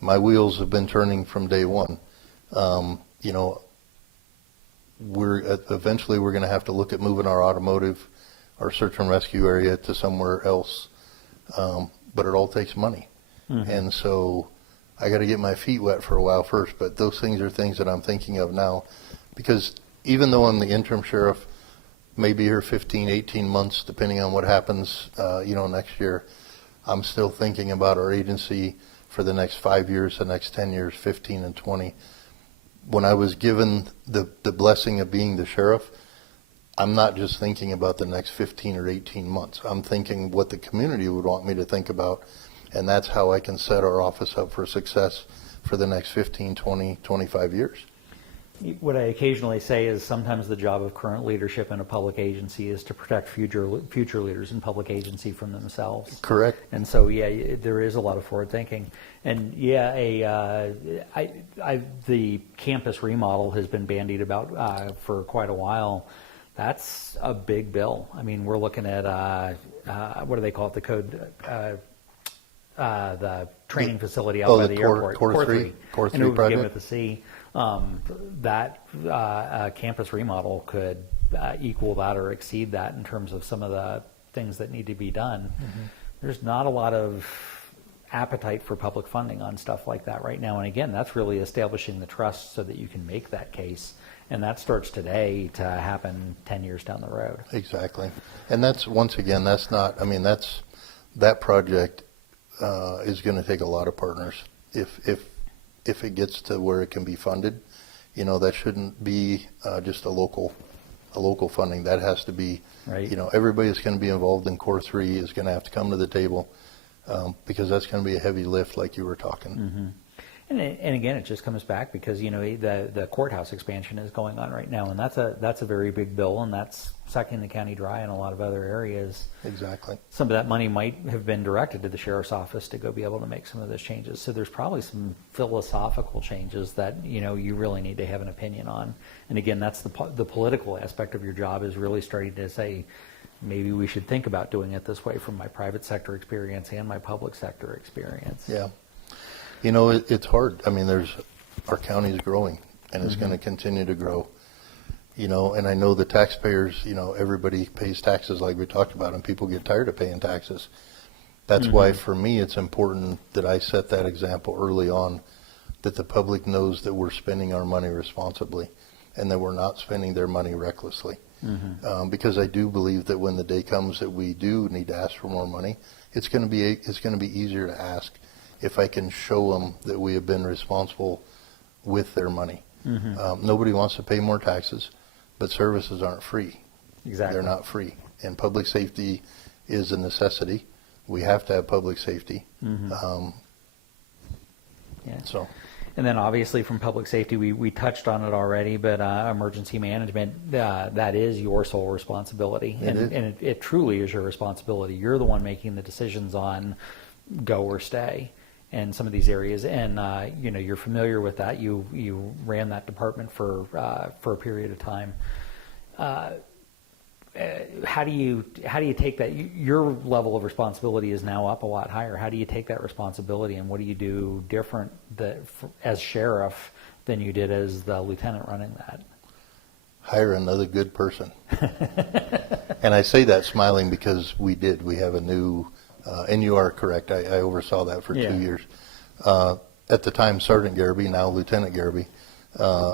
My wheels have been turning from day one. Eventually we're going to have to look at moving our automotive, our search and rescue area to somewhere else. But it all takes money. And so I got to get my feet wet for a while first. But those things are things that I'm thinking of now, because even though I'm the interim sheriff, maybe here 15, 18 months, depending on what happens, next year, I'm still thinking about our agency for the next 5 years, the next 10 years, 15 and 20. When I was given the blessing of being the sheriff, I'm not just thinking about the next 15 or 18 months. I'm thinking what the community would want me to think about, and that's how I can set our office up for success for the next 15, 20, 25 years. What I occasionally say is sometimes the job of current leadership in a public agency is to protect future leaders in public agency from themselves. Correct. And so, there is a lot of forward thinking. And the campus remodel has been bandied about for quite a while. That's a big bill. I mean, we're looking at what do they call it? The code. The training facility out by the airport. Core 3 project. Project. With the C. That campus remodel could equal that or exceed that in terms of some of the things that need to be done. There's not a lot of appetite for public funding on stuff like that right now. And again, that's really establishing the trust so that you can make that case. And that starts today to happen 10 years down the road. Exactly. And that's, once again, that project is going to take a lot of partners. If it gets to where it can be funded, that shouldn't be just a local funding. That has to be, everybody that's going to be involved in Core 3 is going to have to come to the table, because that's going to be a heavy lift, like you were talking. And again, it just comes back because the courthouse expansion is going on right now, and that's a very big bill, and that's sucking the county dry in a lot of other areas. Exactly. Some of that money might have been directed to the sheriff's office to go be able to make some of those changes. So there's probably some philosophical changes that you really need to have an opinion on. And again, that's the political aspect of your job, is really starting to say, maybe we should think about doing it this way from my private sector experience and my public sector experience. Yeah. It's hard. I mean, our county is growing, and it's going to continue to grow. And I know the taxpayers, everybody pays taxes like we talked about, and people get tired of paying taxes. That's why, for me, it's important that I set that example early on, that the public knows that we're spending our money responsibly and that we're not spending their money recklessly. because I do believe that when the day comes that we do need to ask for more money, it's going to be easier to ask if I can show them that we have been responsible with their money. Nobody wants to pay more taxes, but services aren't free. Exactly. They're not free, and public safety is a necessity. We have to have public safety. So. And then obviously from public safety, we touched on it already, but emergency management, that is your sole responsibility. And it truly is your responsibility. You're the one making the decisions on go or stay in some of these areas. And, you're familiar with that. You ran that department for a period of time. How do you take that? Your level of responsibility is now up a lot higher. How do you take that responsibility, and what do you do different as sheriff than you did as the lieutenant running that? Hire another good person. And I say that smiling because we have a new, and you are correct, I oversaw that for 2 years. At the time, Sergeant Garrity, now Lieutenant Garrity.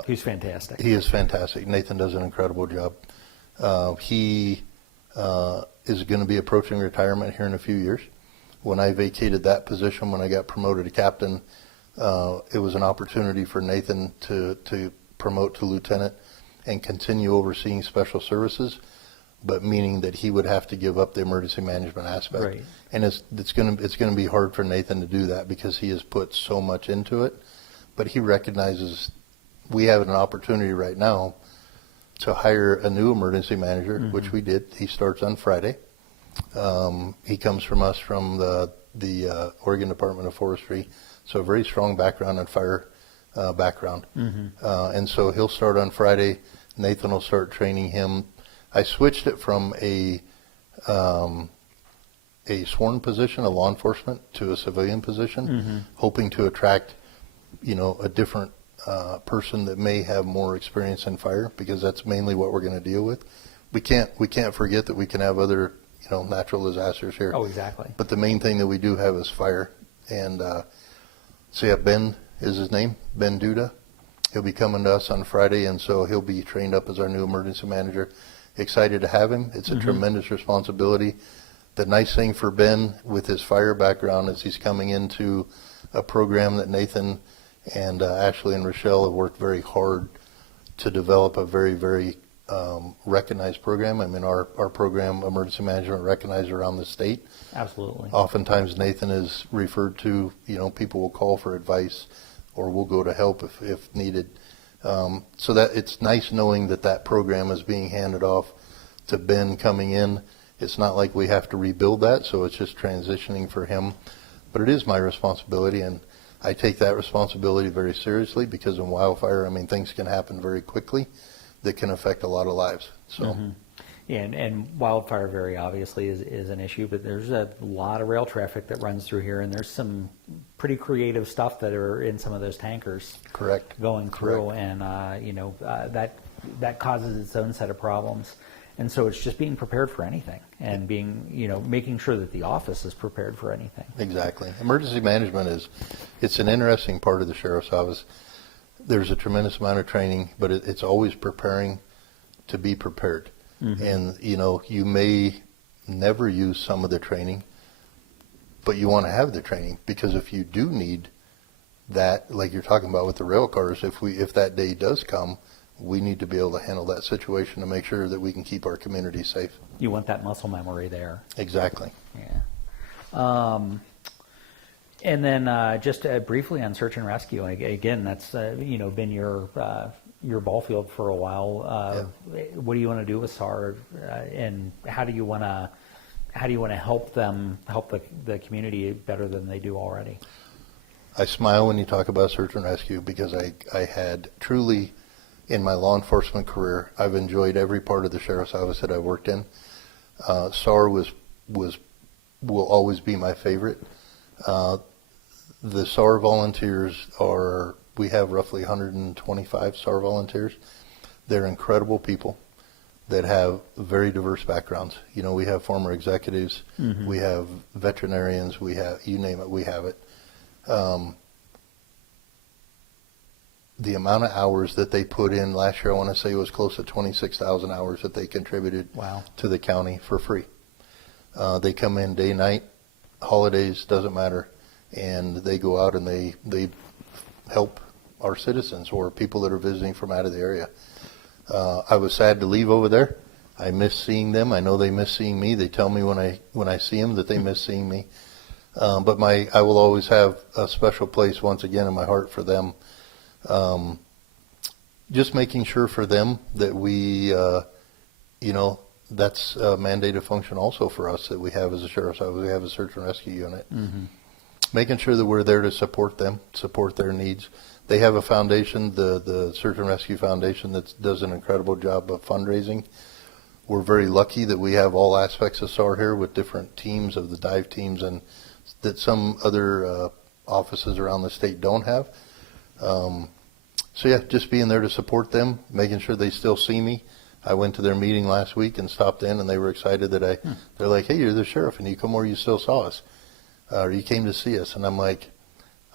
Who's fantastic. He is fantastic. Nathan does an incredible job. He is going to be approaching retirement here in a few years. When I vacated that position, when I got promoted to captain, it was an opportunity for Nathan to promote to lieutenant and continue overseeing special services, but meaning that he would have to give up the emergency management aspect. Right. And it's going to be hard for Nathan to do that because he has put so much into it. But he recognizes we have an opportunity right now to hire a new emergency manager, which we did. He starts on Friday. He comes from us from the Oregon Department of Forestry, so a very strong background in fire background. And so he'll start on Friday. Nathan will start training him. I switched it from a sworn position, a law enforcement, to a civilian position, hoping to attract, a different person that may have more experience in fire, because that's mainly what we're going to deal with. We can't forget that we can have other natural disasters here. Oh, exactly. But the main thing that we do have is fire. And so Ben is his name, Ben Duda. He'll be coming to us on Friday, and so he'll be trained up as our new emergency manager. Excited to have him. It's a tremendous responsibility. The nice thing for Ben with his fire background is he's coming into a program that Nathan and Ashley and Rochelle have worked very hard to develop a very, very recognized program. I mean, our program, emergency management, recognized around the state. Absolutely. Oftentimes Nathan is referred to, people will call for advice or we'll go to help if needed. So that it's nice knowing that program is being handed off to Ben coming in. It's not like we have to rebuild that, so it's just transitioning for him. But it is my responsibility, and I take that responsibility very seriously, because in wildfire, things can happen very quickly that can affect a lot of lives. So, Yeah, and wildfire very obviously is an issue, but there's a lot of rail traffic that runs through here, and there's some pretty creative stuff that are in some of those tankers. Correct. Going through, Correct. and that causes its own set of problems. And so it's just being prepared for anything, and making sure that the office is prepared for anything. Exactly. Emergency management it's an interesting part of the sheriff's office. There's a tremendous amount of training, but it's always preparing to be prepared. And, you may never use some of the training, but you want to have the training, because if you do need that, like you're talking about with the rail cars, if that day does come, we need to be able to handle that situation to make sure that we can keep our community safe. You want that muscle memory there. Exactly. Yeah. And then just briefly on search and rescue, again, that's been your ball field for a while. What do you want to do with SAR, and how do you want to help the community better than they do already? I smile when you talk about search and rescue, because I had truly, in my law enforcement career, I've enjoyed every part of the sheriff's office that I've worked in. SAR will always be my favorite. The SAR volunteers we have roughly 125 SAR volunteers. They're incredible people that have very diverse backgrounds. We have former executives, we have veterinarians, we have, you name it, we have it. the amount of hours that they put in last year, I want to say it was close to 26,000 hours that they contributed Wow. to the county for free. They come in day, night, holidays, doesn't matter, and they go out and they help our citizens or people that are visiting from out of the area. I was sad to leave over there. I miss seeing them. I know they miss seeing me. They tell me when I see them that they miss seeing me. But I will always have a special place once again in my heart for them. Just making sure for them that we, that's a mandated function also for us that we have as a sheriff's office. We have a search and rescue unit. Mm-hmm. Making sure that we're there to support them, support their needs. They have a foundation, the Search and Rescue Foundation, that does an incredible job of fundraising. We're very lucky that we have all aspects of SAR here with different teams of the dive teams and that some other offices around the state don't have. So yeah, just being there to support them, making sure they still see me. I went to their meeting last week and stopped in, and they were excited that they're like, hey, you're the sheriff, and you come where you still saw us, or you came to see us. And I'm like,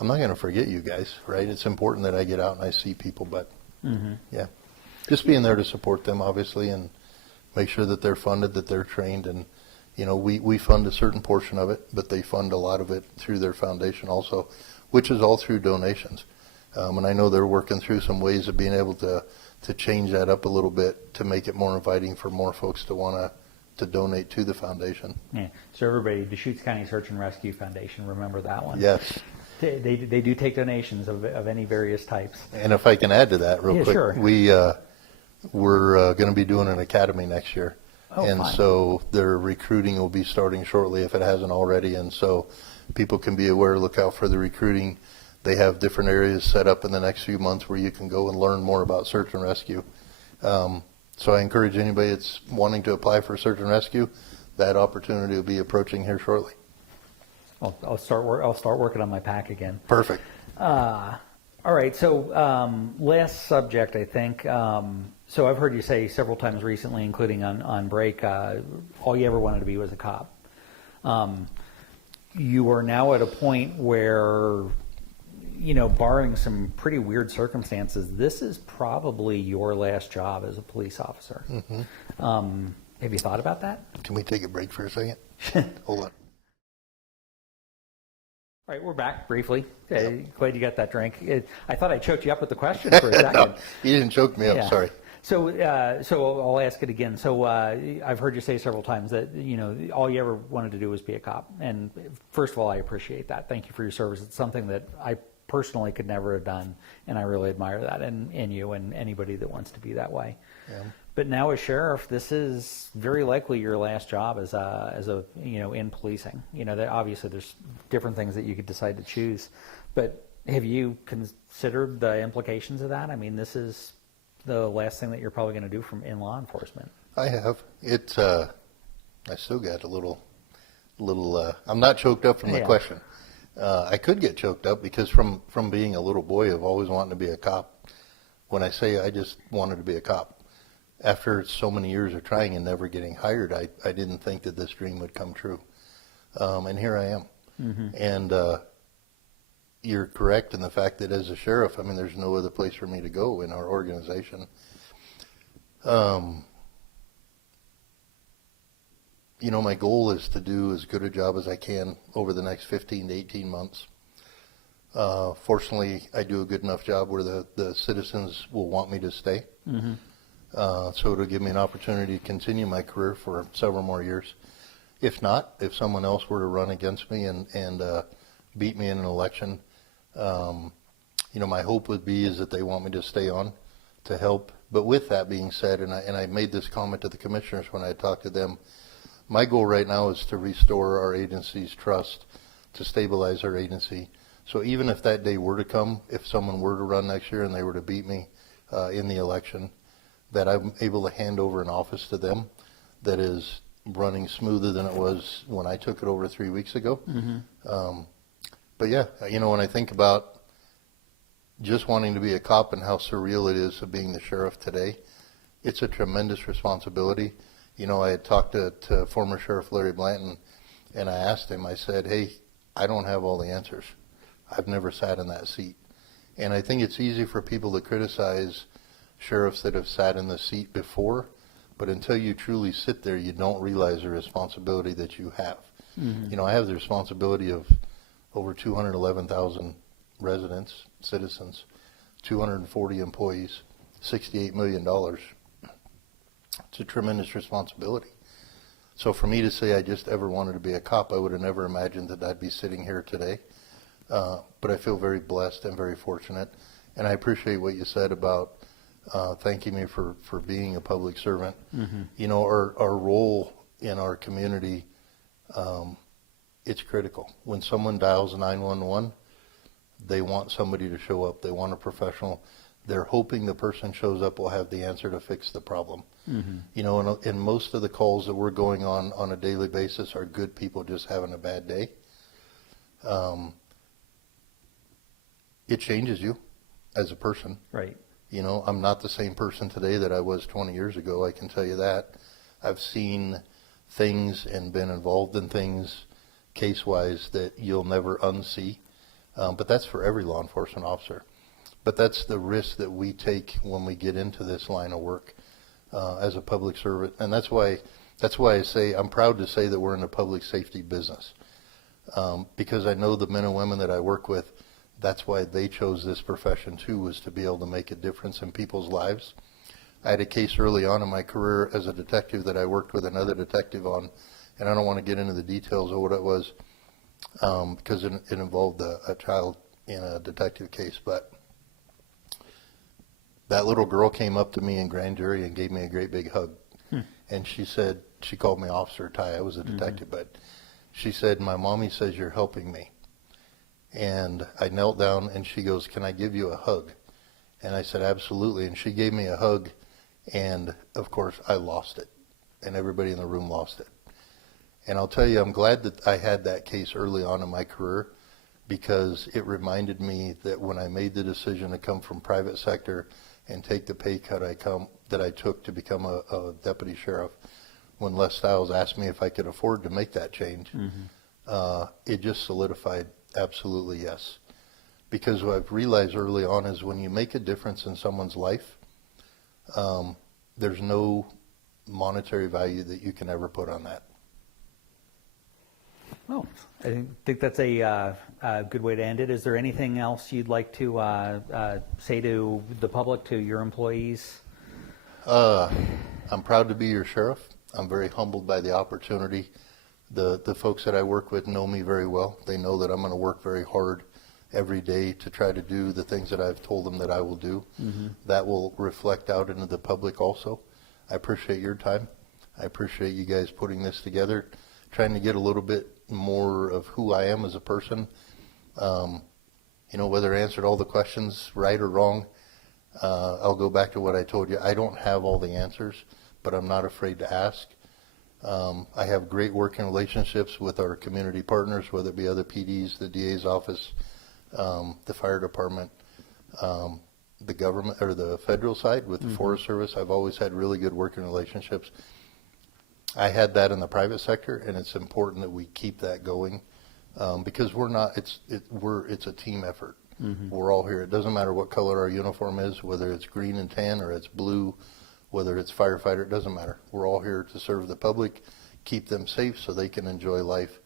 I'm not going to forget you guys, right? It's important that I get out and I see people, but yeah, just being there to support them, obviously, and make sure that they're funded, that they're trained, and we fund a certain portion of it, but they fund a lot of it through their foundation also, which is all through donations. And I know they're working through some ways of being able to change that up a little bit to make it more inviting for more folks to want to donate to the foundation. Yeah. So everybody, Deschutes County Search and Rescue Foundation, remember that one. Yes. They do take donations of any various types. And if I can add to that real quick, sure. We're going to be doing an academy next year. Oh, and fine. so their recruiting will be starting shortly if it hasn't already. And so people can be aware, look out for the recruiting. They have different areas set up in the next few months where you can go and learn more about search and rescue. So I encourage anybody that's wanting to apply for search and rescue, that opportunity will be approaching here shortly. I'll start working on my pack again. Perfect. All right. So last subject, I think. So I've heard you say several times recently, including on break, all you ever wanted to be was a cop. You are now at a point where, barring some pretty weird circumstances, this is probably your last job as a police officer. Mm-hmm. Have you thought about that? Can we take a break for a second? Hold on. All right, we're back briefly. Glad you got that drink. I thought I choked you up with the question for a second. No, you didn't choke me up, sorry. So I'll ask it again. So I've heard you say several times that, all you ever wanted to do was be a cop. And first of all, I appreciate that. Thank you for your service. It's something that I personally could never have done, and I really admire that in you and anybody that wants to be that way. Yeah. But now as sheriff, this is very likely your last job as a in policing. Obviously there's different things that you could decide to choose, but have you considered the implications of that? I mean, this is the last thing that you're probably going to do in law enforcement. I have. I still got a little. I'm not choked up from the question. I could get choked up because from being a little boy of always wanting to be a cop. When I say I just wanted to be a cop, after so many years of trying and never getting hired, I didn't think that this dream would come true. And here I am. Mm-hmm. And you're correct in the fact that as a sheriff, I mean, there's no other place for me to go in our organization. My goal is to do as good a job as I can over the next 15 to 18 months. Fortunately, I do a good enough job where the citizens will want me to stay. Mm-hmm. So it'll give me an opportunity to continue my career for several more years. If not, if someone else were to run against me and beat me in an election, my hope would be is that they want me to stay on to help. But with that being said, and I made this comment to the commissioners when I talked to them, my goal right now is to restore our agency's trust, to stabilize our agency. So even if that day were to come, if someone were to run next year and they were to beat me in the election, that I'm able to hand over an office to them that is running smoother than it was when I took it over 3 weeks ago. Mm-hmm. But yeah, when I think about just wanting to be a cop and how surreal it is of being the sheriff today, it's a tremendous responsibility. I had talked to former Sheriff Larry Blanton, and I asked him, I said, hey, I don't have all the answers. I've never sat in that seat. And I think it's easy for people to criticize sheriffs that have sat in the seat before, but until you truly sit there, you don't realize the responsibility that you have. You know, I have the responsibility of over 211,000 residents, citizens, 240 employees, $68 million. It's a tremendous responsibility. So for me to say I just ever wanted to be a cop, I would have never imagined that I'd be sitting here today. But I feel very blessed and very fortunate. And I appreciate what you said about thanking me for being a public servant. You know, our role in our community, it's critical. When someone dials 911, they want somebody to show up. They want a professional. They're hoping the person shows up will have the answer to fix the problem. You know, and most of the calls that we're going on a daily basis are good people just having a bad day. It changes you as a person. Right. You know, I'm not the same person today that I was 20 years ago, I can tell you that. I've seen things and been involved in things case-wise that you'll never unsee. But that's for every law enforcement officer. But that's the risk that we take when we get into this line of work as a public servant. And that's why I say, I'm proud to say that we're in the public safety business. Because I know the men and women that I work with, that's why they chose this profession too, was to be able to make a difference in people's lives. I had a case early on in my career as a detective that I worked with another detective on, and I don't want to get into the details of what it was because it involved a child in a detective case. But that little girl came up to me in grand jury and gave me a great big hug. And she said, she called me Officer Ty, I was a detective, but she said, my mommy says you're helping me. And I knelt down and she goes, can I give you a hug? And I said, absolutely. And she gave me a hug, and of course I lost it, and everybody in the room lost it. And I'll tell you, I'm glad that I had that case early on in my career, because it reminded me that when I made the decision to come from private sector and take the pay cut that I took to become a deputy sheriff, when Les Stiles asked me if I could afford to make that change, it just solidified absolutely yes. Because what I've realized early on is when you make a difference in someone's life, there's no monetary value that you can ever put on that. Well, I think that's a good way to end it. Is there anything else you'd like to say to the public, to your employees? I'm proud to be your sheriff. I'm very humbled by the opportunity. The folks that I work with know me very well. They know that I'm going to work very hard every day to try to do the things that I've told them that I will do. That will reflect out into the public also. I appreciate your time. I appreciate you guys putting this together, trying to get a little bit more of who I am as a person. You know, whether I answered all the questions right or wrong, I'll go back to what I told you. I don't have all the answers, but I'm not afraid to ask. I have great working relationships with our community partners, whether it be other PDs, the DA's office, the fire department, the government, or the federal side with the Forest Service. I've always had really good working relationships. I had that in the private sector, and it's important that we keep that going because it's a team effort. We're all here. It doesn't matter what color our uniform is, whether it's green and tan or it's blue, whether it's firefighter, it doesn't matter. We're all here to serve the public, keep them safe so they can enjoy life.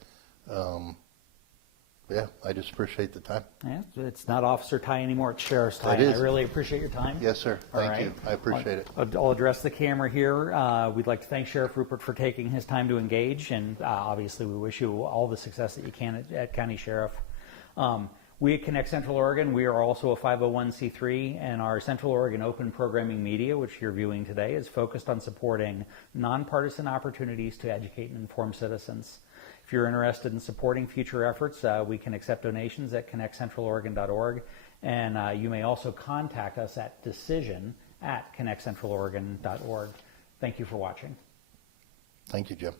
Yeah, I just appreciate the time. Yeah, it's not Officer Ty anymore, it's Sheriff's Ty. It is. I really appreciate your time. Yes, sir. Thank you. I appreciate it. I'll address the camera here. We'd like to thank Sheriff Rupert for taking his time to engage, and obviously we wish you all the success that you can at County Sheriff. We at Connect Central Oregon, we are also a 501c3, and our Central Oregon Open Programming Media, which you're viewing today, is focused on supporting nonpartisan opportunities to educate and inform citizens. If you're interested in supporting future efforts, we can accept donations at connectcentraloregon.org, and you may also contact us at decision@connectcentraloregon.org. Thank you for watching. Thank you, Jim.